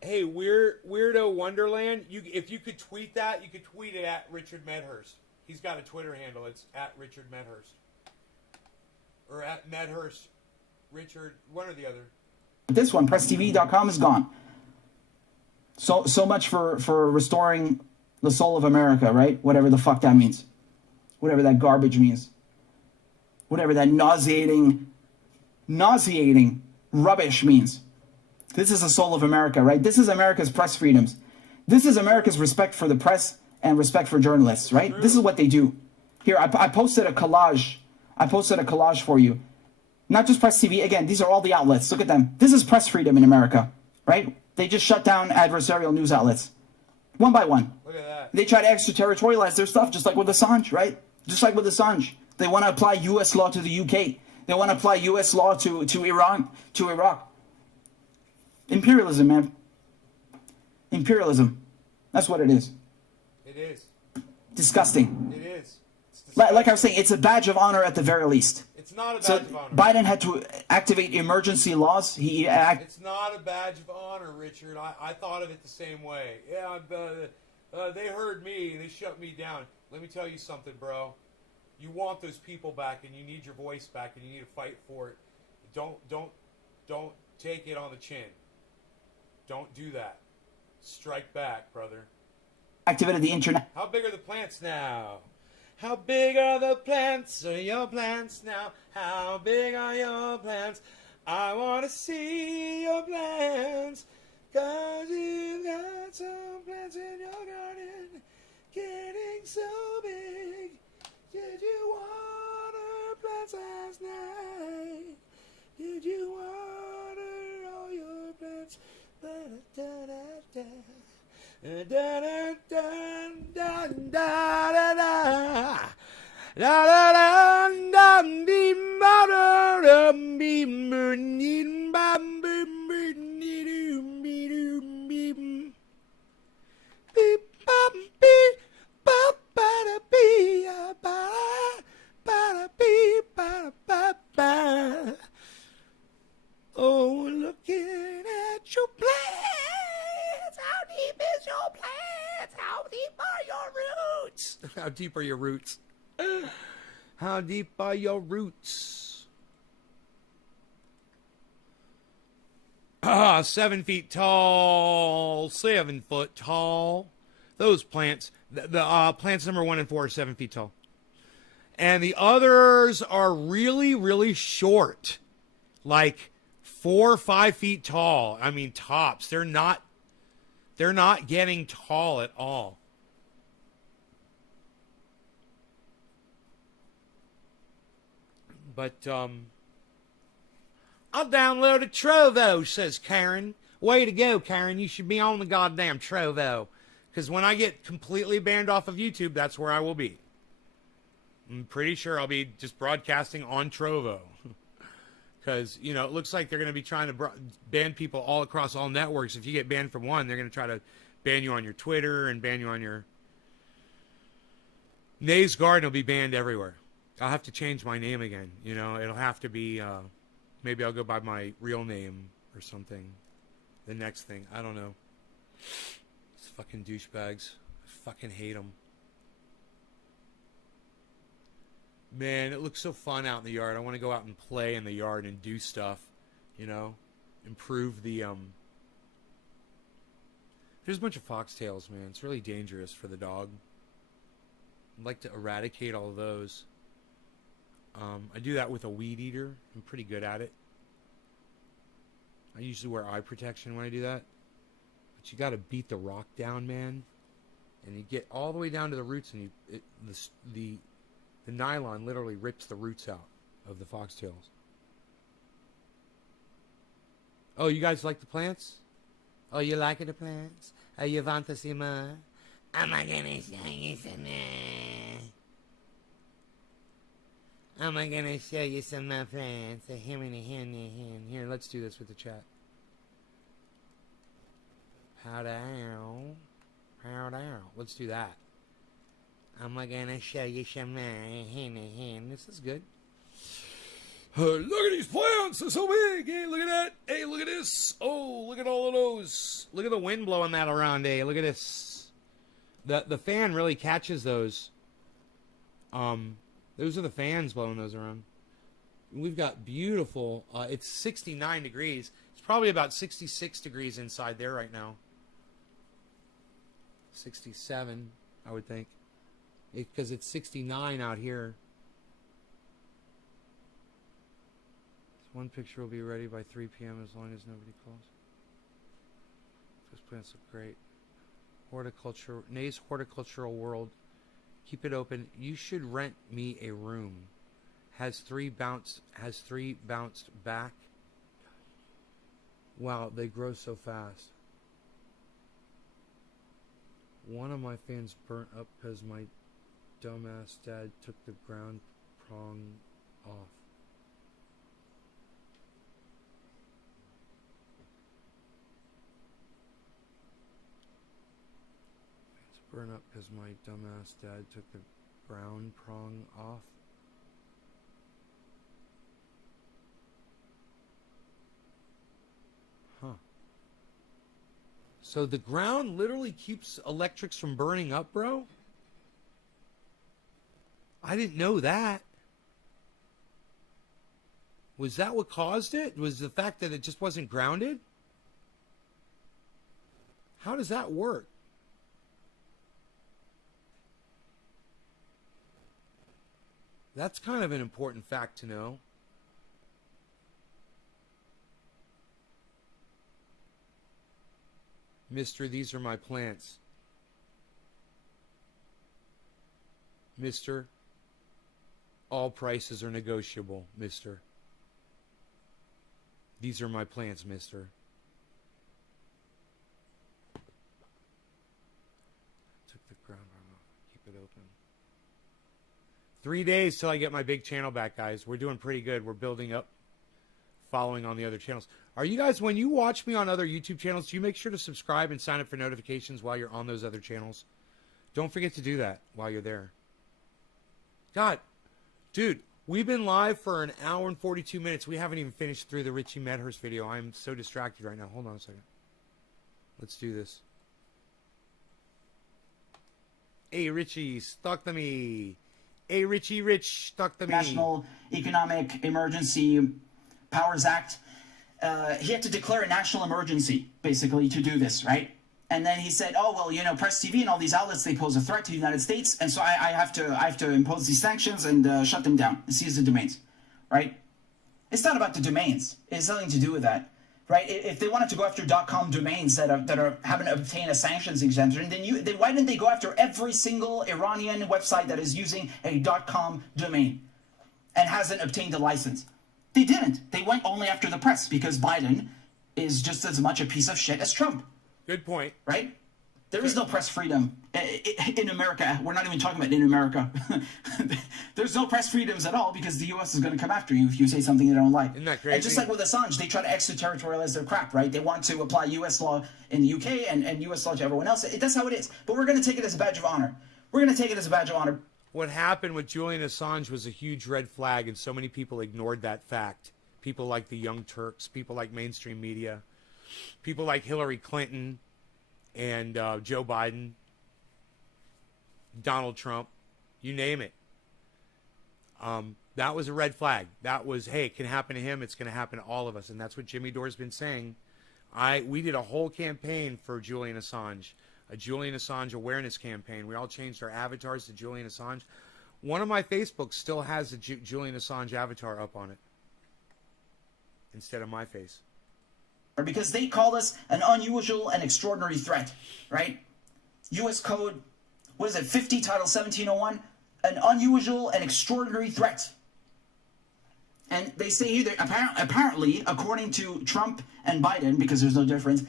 Hey, Weirdo Wonderland. If you could tweet that, you could tweet it at Richard Medhurst. He's got a Twitter handle. It's at Richard Medhurst. Or at Medhurst Richard, one or the other. this one, PressTV.com, is gone. So much for restoring the soul of America, right? Whatever the fuck that means. Whatever that garbage means. Whatever that nauseating rubbish means. This is the soul of America, right? This is America's press freedoms. This is America's respect for the press and respect for journalists, right? This is what they do. Here, I posted a collage. I posted a collage for you. Not just Press TV. Again, these are all the outlets. Look at them. This is press freedom in America, right? They just shut down adversarial news outlets. One by one. Look at that. They try to extraterritorialize their stuff, just like with Assange, right? Just like with Assange. They want to apply U.S. law to the UK. They want to apply U.S. law to Iran, to Iraq. Imperialism, man. Imperialism. That's what it is. It is. Disgusting. It is. Like I was saying, it's a badge of honor at the very least. It's not a badge So of honor. Biden had to activate emergency laws. It's not a badge of honor, Richard. I thought of it the same way. Yeah, they heard me. They shut me down. Let me tell you something, bro. You want those people back, and you need your voice back, and you need to fight for it. Don't take it on the chin. Don't do that. Strike back, brother. activated the internet. How big are the plants now? How big are the plants? Are your plants now? How big are your plants? I want to see your plants. 'Cause you got some plants in your garden getting so big. Did you water plants last night? Did you water all your plants? Da-da-da-da-da. Oh, looking at your plants. How deep is your plants? How deep are your roots? How deep are your roots? How deep are your roots? 7 feet tall, 7 foot tall. Those plants, the plants number 1 and 4 are 7 feet tall. And the others are really, really short. Like 4 or 5 feet tall. I mean, tops. They're not getting tall at all. But, I'll download a Trovo, says Karen. Way to go, Karen. You should be on the goddamn Trovo. Because when I get completely banned off of YouTube, that's where I will be. I'm pretty sure I'll be just broadcasting on Trovo. Because, you know, it looks like they're going to be trying to ban people all across all networks. If you get banned from one, they're going to try to ban you on your Twitter and ban you on your... Nays Garden will be banned everywhere. I'll have to change my name again. You know, it'll have to be... maybe I'll go by my real name or something. The next thing. I don't know. These fucking douchebags. I fucking hate them. Man, it looks so fun out in the yard. I want to go out and play in the yard and do stuff, you know, improve the, there's a bunch of foxtails, man. It's really dangerous for the dog. I'd like to eradicate all of those. I do that with a weed eater. I'm pretty good at it. I usually wear eye protection when I do that. But you got to beat the rock down, man. And you get all the way down to the roots, and the nylon literally rips the roots out of the foxtails. Oh, you guys like the plants? Oh, you like the plants? Oh, you want to see more? I'm gonna show you some. I'm gonna show you some friends. Here, let's do this with the chat. Pow down. Pow down. Let's do that. I'm gonna show you some. This is good. Look at these plants. They're so big. Hey, look at that. Hey, look at this. Oh, look at all of those. Look at the wind blowing that around. Hey, look at this. The fan really catches those. Those are the fans blowing those around. We've got beautiful. It's 69 degrees. It's probably about 66 degrees inside there right now. 67, I would think. Because it's 69 out here. One picture will be ready by 3 p.m. as long as nobody calls. Those plants look great. Horticulture, Nay's Horticultural World. Keep it open. You should rent me a room. Has three bounced back. Wow, they grow so fast. One of my fans burnt up because my dumbass dad took the ground prong off. Burn up because my dumbass dad took the ground prong off. Huh. So the ground literally keeps electrics from burning up, bro? I didn't know that. Was that what caused it? Was the fact that it just wasn't grounded? How does that work? That's kind of an important fact to know. Mister, these are my plants. Mister, all prices are negotiable, mister. These are my plants, mister. Took the ground off. Keep it open. 3 days till I get my big channel back, guys. We're doing pretty good. We're building up, following on the other channels. Are you guys, when you watch me on other YouTube channels, do you make sure to subscribe and sign up for notifications while you're on those other channels? Don't forget to do that while you're there. God, dude, we've been live for an hour and 42 minutes. We haven't even finished through the Richie Medhurst video. I'm so distracted right now. Hold on a second. Let's do this. Hey, Richie, talk to me. Hey, Richie Rich, talk to me. National Economic Emergency Powers Act. He had to declare a national emergency, basically, to do this, right? And then he said, oh, well, you know, Press TV and all these outlets, they pose a threat to the United States, and so I have to impose these sanctions and shut them down, and seize the domains, right? It's not about the domains. It's nothing to do with that, right? If they wanted to go after .com domains that haven't obtained a sanctions exemption, then why didn't they go after every single Iranian website that is using a .com domain and hasn't obtained a license? They didn't. They went only after the press because Biden is just as much a piece of shit as Trump. Good point. Right? There is no press freedom in America. We're not even talking about in America. There's no press freedoms at all because the U.S. is going to come after you if you say something they don't like. Isn't that crazy? And just like with Assange, they try to extraterritorialize their crap, right? They want to apply U.S. law in the U.K. and U.S. law to everyone else. That's how it is. But we're going to take it as a badge of honor. We're going to take it as a badge of honor. What happened with Julian Assange was a huge red flag, and so many people ignored that fact. People like the Young Turks, people like mainstream media, people like Hillary Clinton and Joe Biden, Donald Trump, you name it. That was a red flag. That was, hey, it can happen to him. It's going to happen to all of us. And that's what Jimmy Dore's been saying. We did a whole campaign for Julian Assange, a Julian Assange awareness campaign. We all changed our avatars to Julian Assange. One of my Facebooks still has the Julian Assange avatar up on it instead of my face. Because they called us an unusual and extraordinary threat, right? U.S. Code, what is it, 50, Title 1701? An unusual and extraordinary threat. And they say here, apparently, according to Trump and Biden, because there's no difference,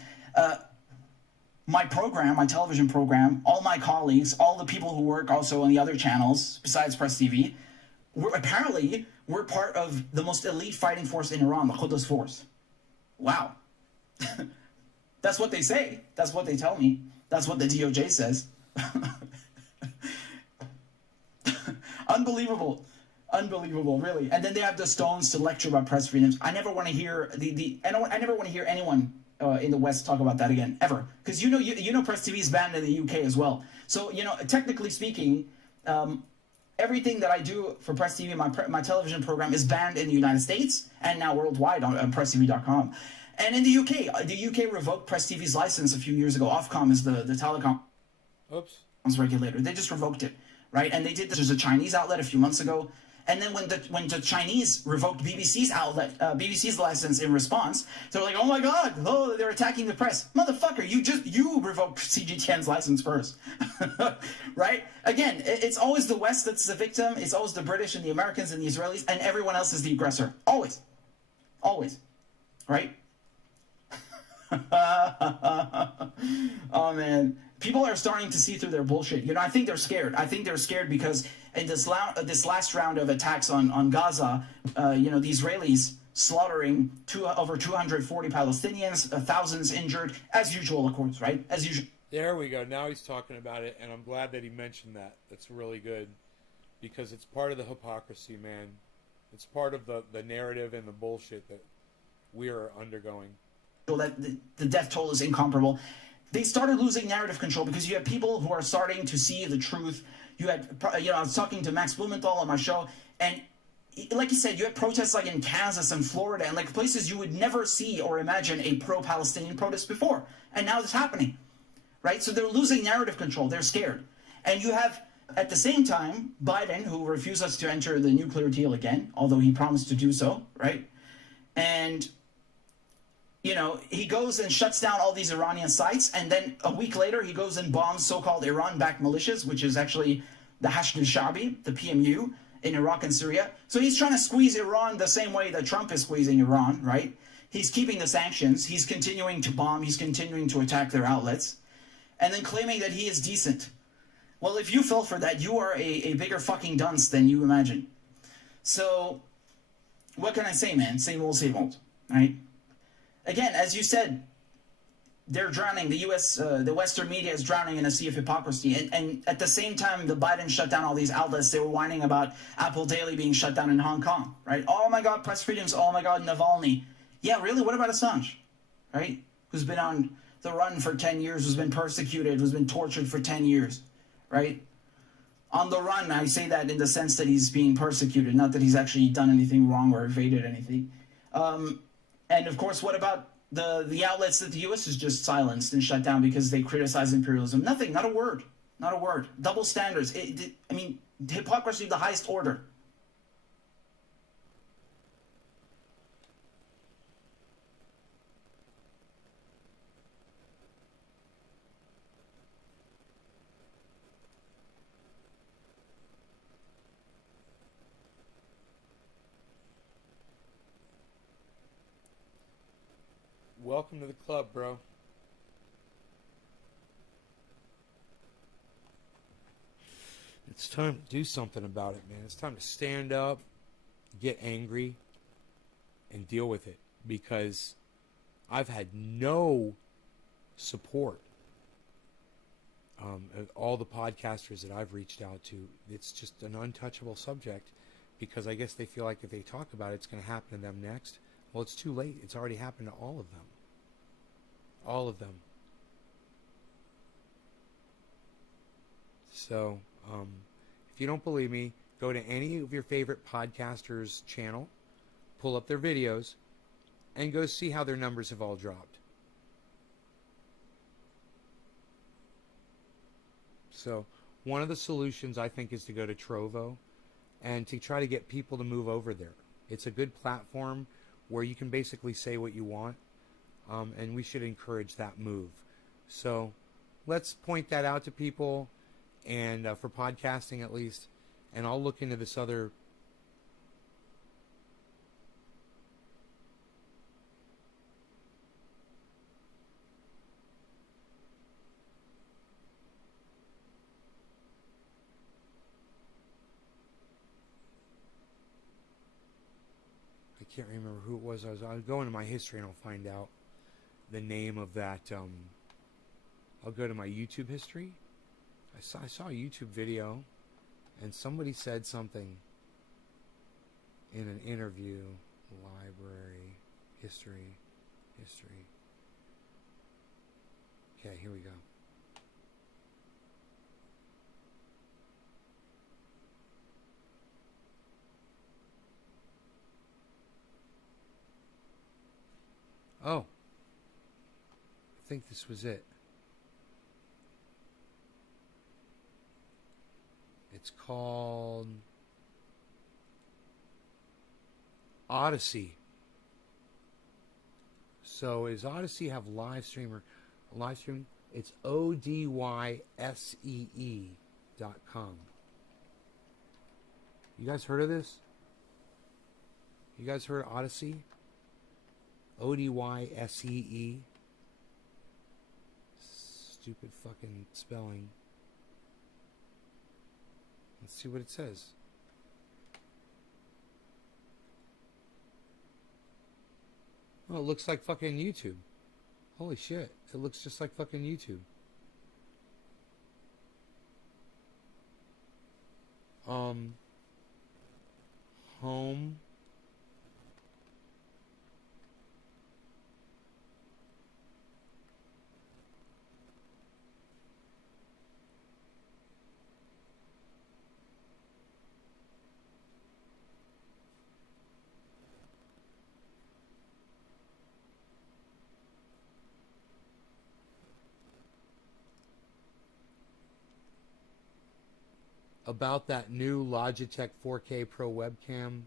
my program, my television program, all my colleagues, all the people who work also on the other channels besides Press TV, we're part of the most elite fighting force in Iran, the Quds Force. Wow. That's what they say. That's what they tell me. That's what the DOJ says. Unbelievable. Unbelievable, really. And then they have the stones to lecture about press freedoms. I never want to hear I never want to hear anyone in the West talk about that again, ever. Because you know Press TV is banned in the UK as well. So, technically speaking, everything that I do for Press TV, my television program, is banned in the United States and now worldwide on presstv.com. And in the UK revoked Press TV's license a few years ago. Ofcom is the telecom regulator. They just revoked it, right? And they did this. There's a Chinese outlet a few months ago. And then when the Chinese revoked BBC's license in response, they're like, oh my God, they're attacking the press. Motherfucker, you revoked CGTN's license first, right? Again, it's always the West that's the victim. It's always the British and the Americans and the Israelis, and everyone else is the aggressor. Always, right? Oh man, people are starting to see through their bullshit. I think they're scared. I think they're scared because in this last round of attacks on Gaza, the Israelis slaughtering over 240 Palestinians, thousands injured, as usual, of course, right? As usual. There we go. Now he's talking about it, and I'm glad that he mentioned that. That's really good, because it's part of the hypocrisy, man. It's part of the narrative and the bullshit that we are undergoing. That the death toll is incomparable. They started losing narrative control because you have people who are starting to see the truth. I was talking to Max Blumenthal on my show, and like you said, you had protests like in Kansas and Florida and like places you would never see or imagine a pro-Palestinian protest before, and now it's happening, right? So they're losing narrative control. They're scared, and you have at the same time Biden, who refuses to enter the nuclear deal again, although he promised to do so, right? And he goes and shuts down all these Iranian sites, and then a week later he goes and bombs so-called Iran-backed militias, which is actually the Hashd al-Sha'bi, the PMU, in Iraq and Syria. So he's trying to squeeze Iran the same way that Trump is squeezing Iran, right? He's keeping the sanctions, he's continuing to bomb, he's continuing to attack their outlets, and then claiming that he is decent. Well, if you fell for that, you are a bigger fucking dunce than you imagine. So, what can I say, man? Same old, right? Again, as you said, they're drowning. The Western media is drowning in a sea of hypocrisy. And at the same time, the Biden shut down all these outlets. They were whining about Apple Daily being shut down in Hong Kong, right? Oh my God, press freedoms. Oh my God, Navalny. Yeah, really? What about Assange, right? Who's been on the run for 10 years, who's been persecuted, who's been tortured for 10 years, right? On the run, I say that in the sense that he's being persecuted, not that he's actually done anything wrong or evaded anything. And of course, what about the outlets that the U.S. has just silenced and shut down because they criticize imperialism? Nothing, not a word, not a word. Double standards. Hypocrisy of the highest order. Welcome to the club, bro. It's time to do something about it, man. It's time to stand up, get angry, and deal with it. Because I've had no support. All the podcasters that I've reached out to, it's just an untouchable subject. Because I guess they feel like if they talk about it, it's going to happen to them next. Well, it's too late. It's already happened to all of them. All of them. So, if you don't believe me, go to any of your favorite podcasters' channel, pull up their videos, and go see how their numbers have all dropped. So, one of the solutions, I think, is to go to Trovo and to try to get people to move over there. It's a good platform where you can basically say what you want, and we should encourage that move. So let's point that out to people, and for podcasting at least, and I'll look into this other can't remember who it was. I'll go into my history and I'll find out the name of that. I'll go to my YouTube history. I saw a YouTube video, and somebody said something in an interview. Library history. Okay, here we go. Oh, I think this was it. It's called Odyssey. So does Odyssey have live stream? It's ODYSEE.com. You guys heard of this? You guys heard of Odyssey? ODYSEE. Stupid fucking spelling. Let's see what it says. Oh, it looks like fucking YouTube. Holy shit. It looks just like fucking YouTube. Home. About that new Logitech 4K Pro webcam.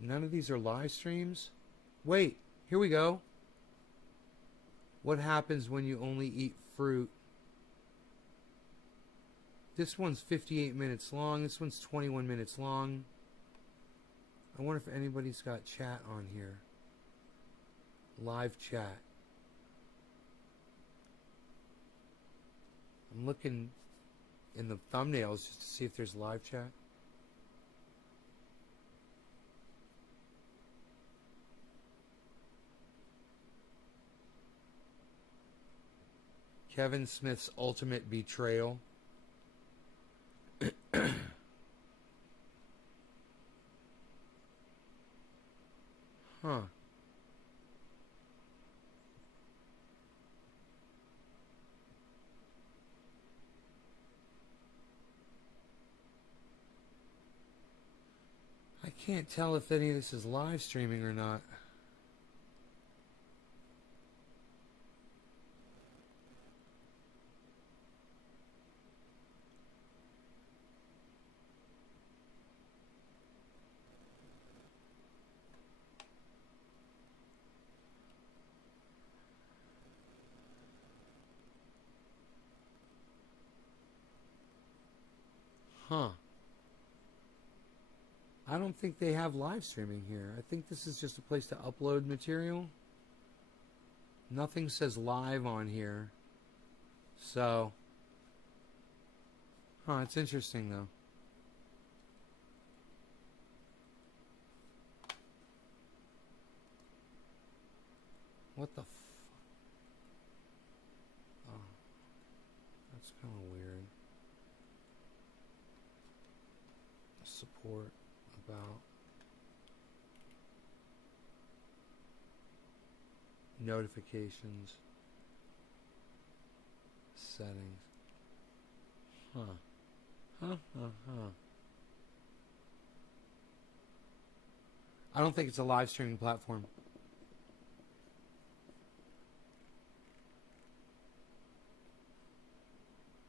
None of these are live streams? Wait, here we go. What happens when you only eat fruit? This one's 58 minutes long. This one's 21 minutes long. I wonder if anybody's got chat on here. Live chat. I'm looking in the thumbnails just to see if there's live chat. Kevin Smith's ultimate betrayal. Huh. I can't tell if any of this is live streaming or not. Huh. I don't think they have live streaming here. I think this is just a place to upload material. Nothing says live on here. So, it's interesting though. What the oh, that's kind of weird. Support about notifications, settings. I don't think it's a live streaming platform.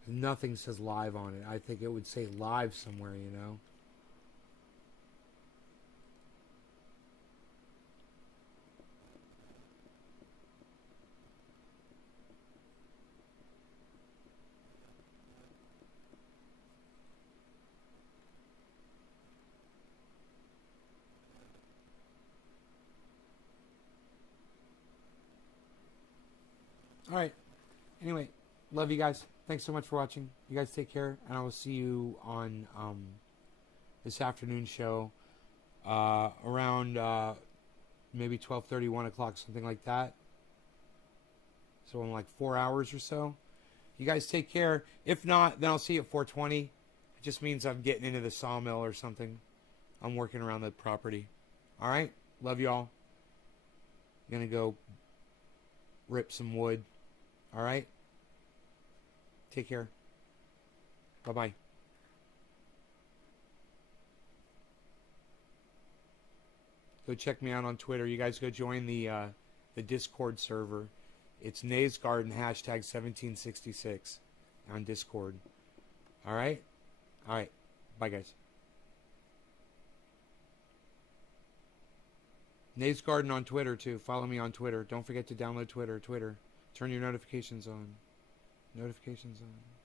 Nothing says live on it. I think it would say live somewhere, you know. All right. Anyway, love you guys. Thanks so much for watching. You guys take care, and I will see you on this afternoon show. around maybe 12:30, 1 o'clock, something like that. So in like 4 hours or so. You guys take care. If not, then I'll see you at 4:20. It just means I'm getting into the sawmill or something. I'm working around the property. All right? Love y'all. Gonna go rip some wood. All right? Take care. Bye-bye. Go check me out on Twitter. You guys go join the Discord server. It's Nays Garden hashtag 1766 on Discord. All right? All right. Bye, guys. Nays Garden on Twitter, too. Follow me on Twitter. Don't forget to download Twitter. Turn your notifications on. Notifications on.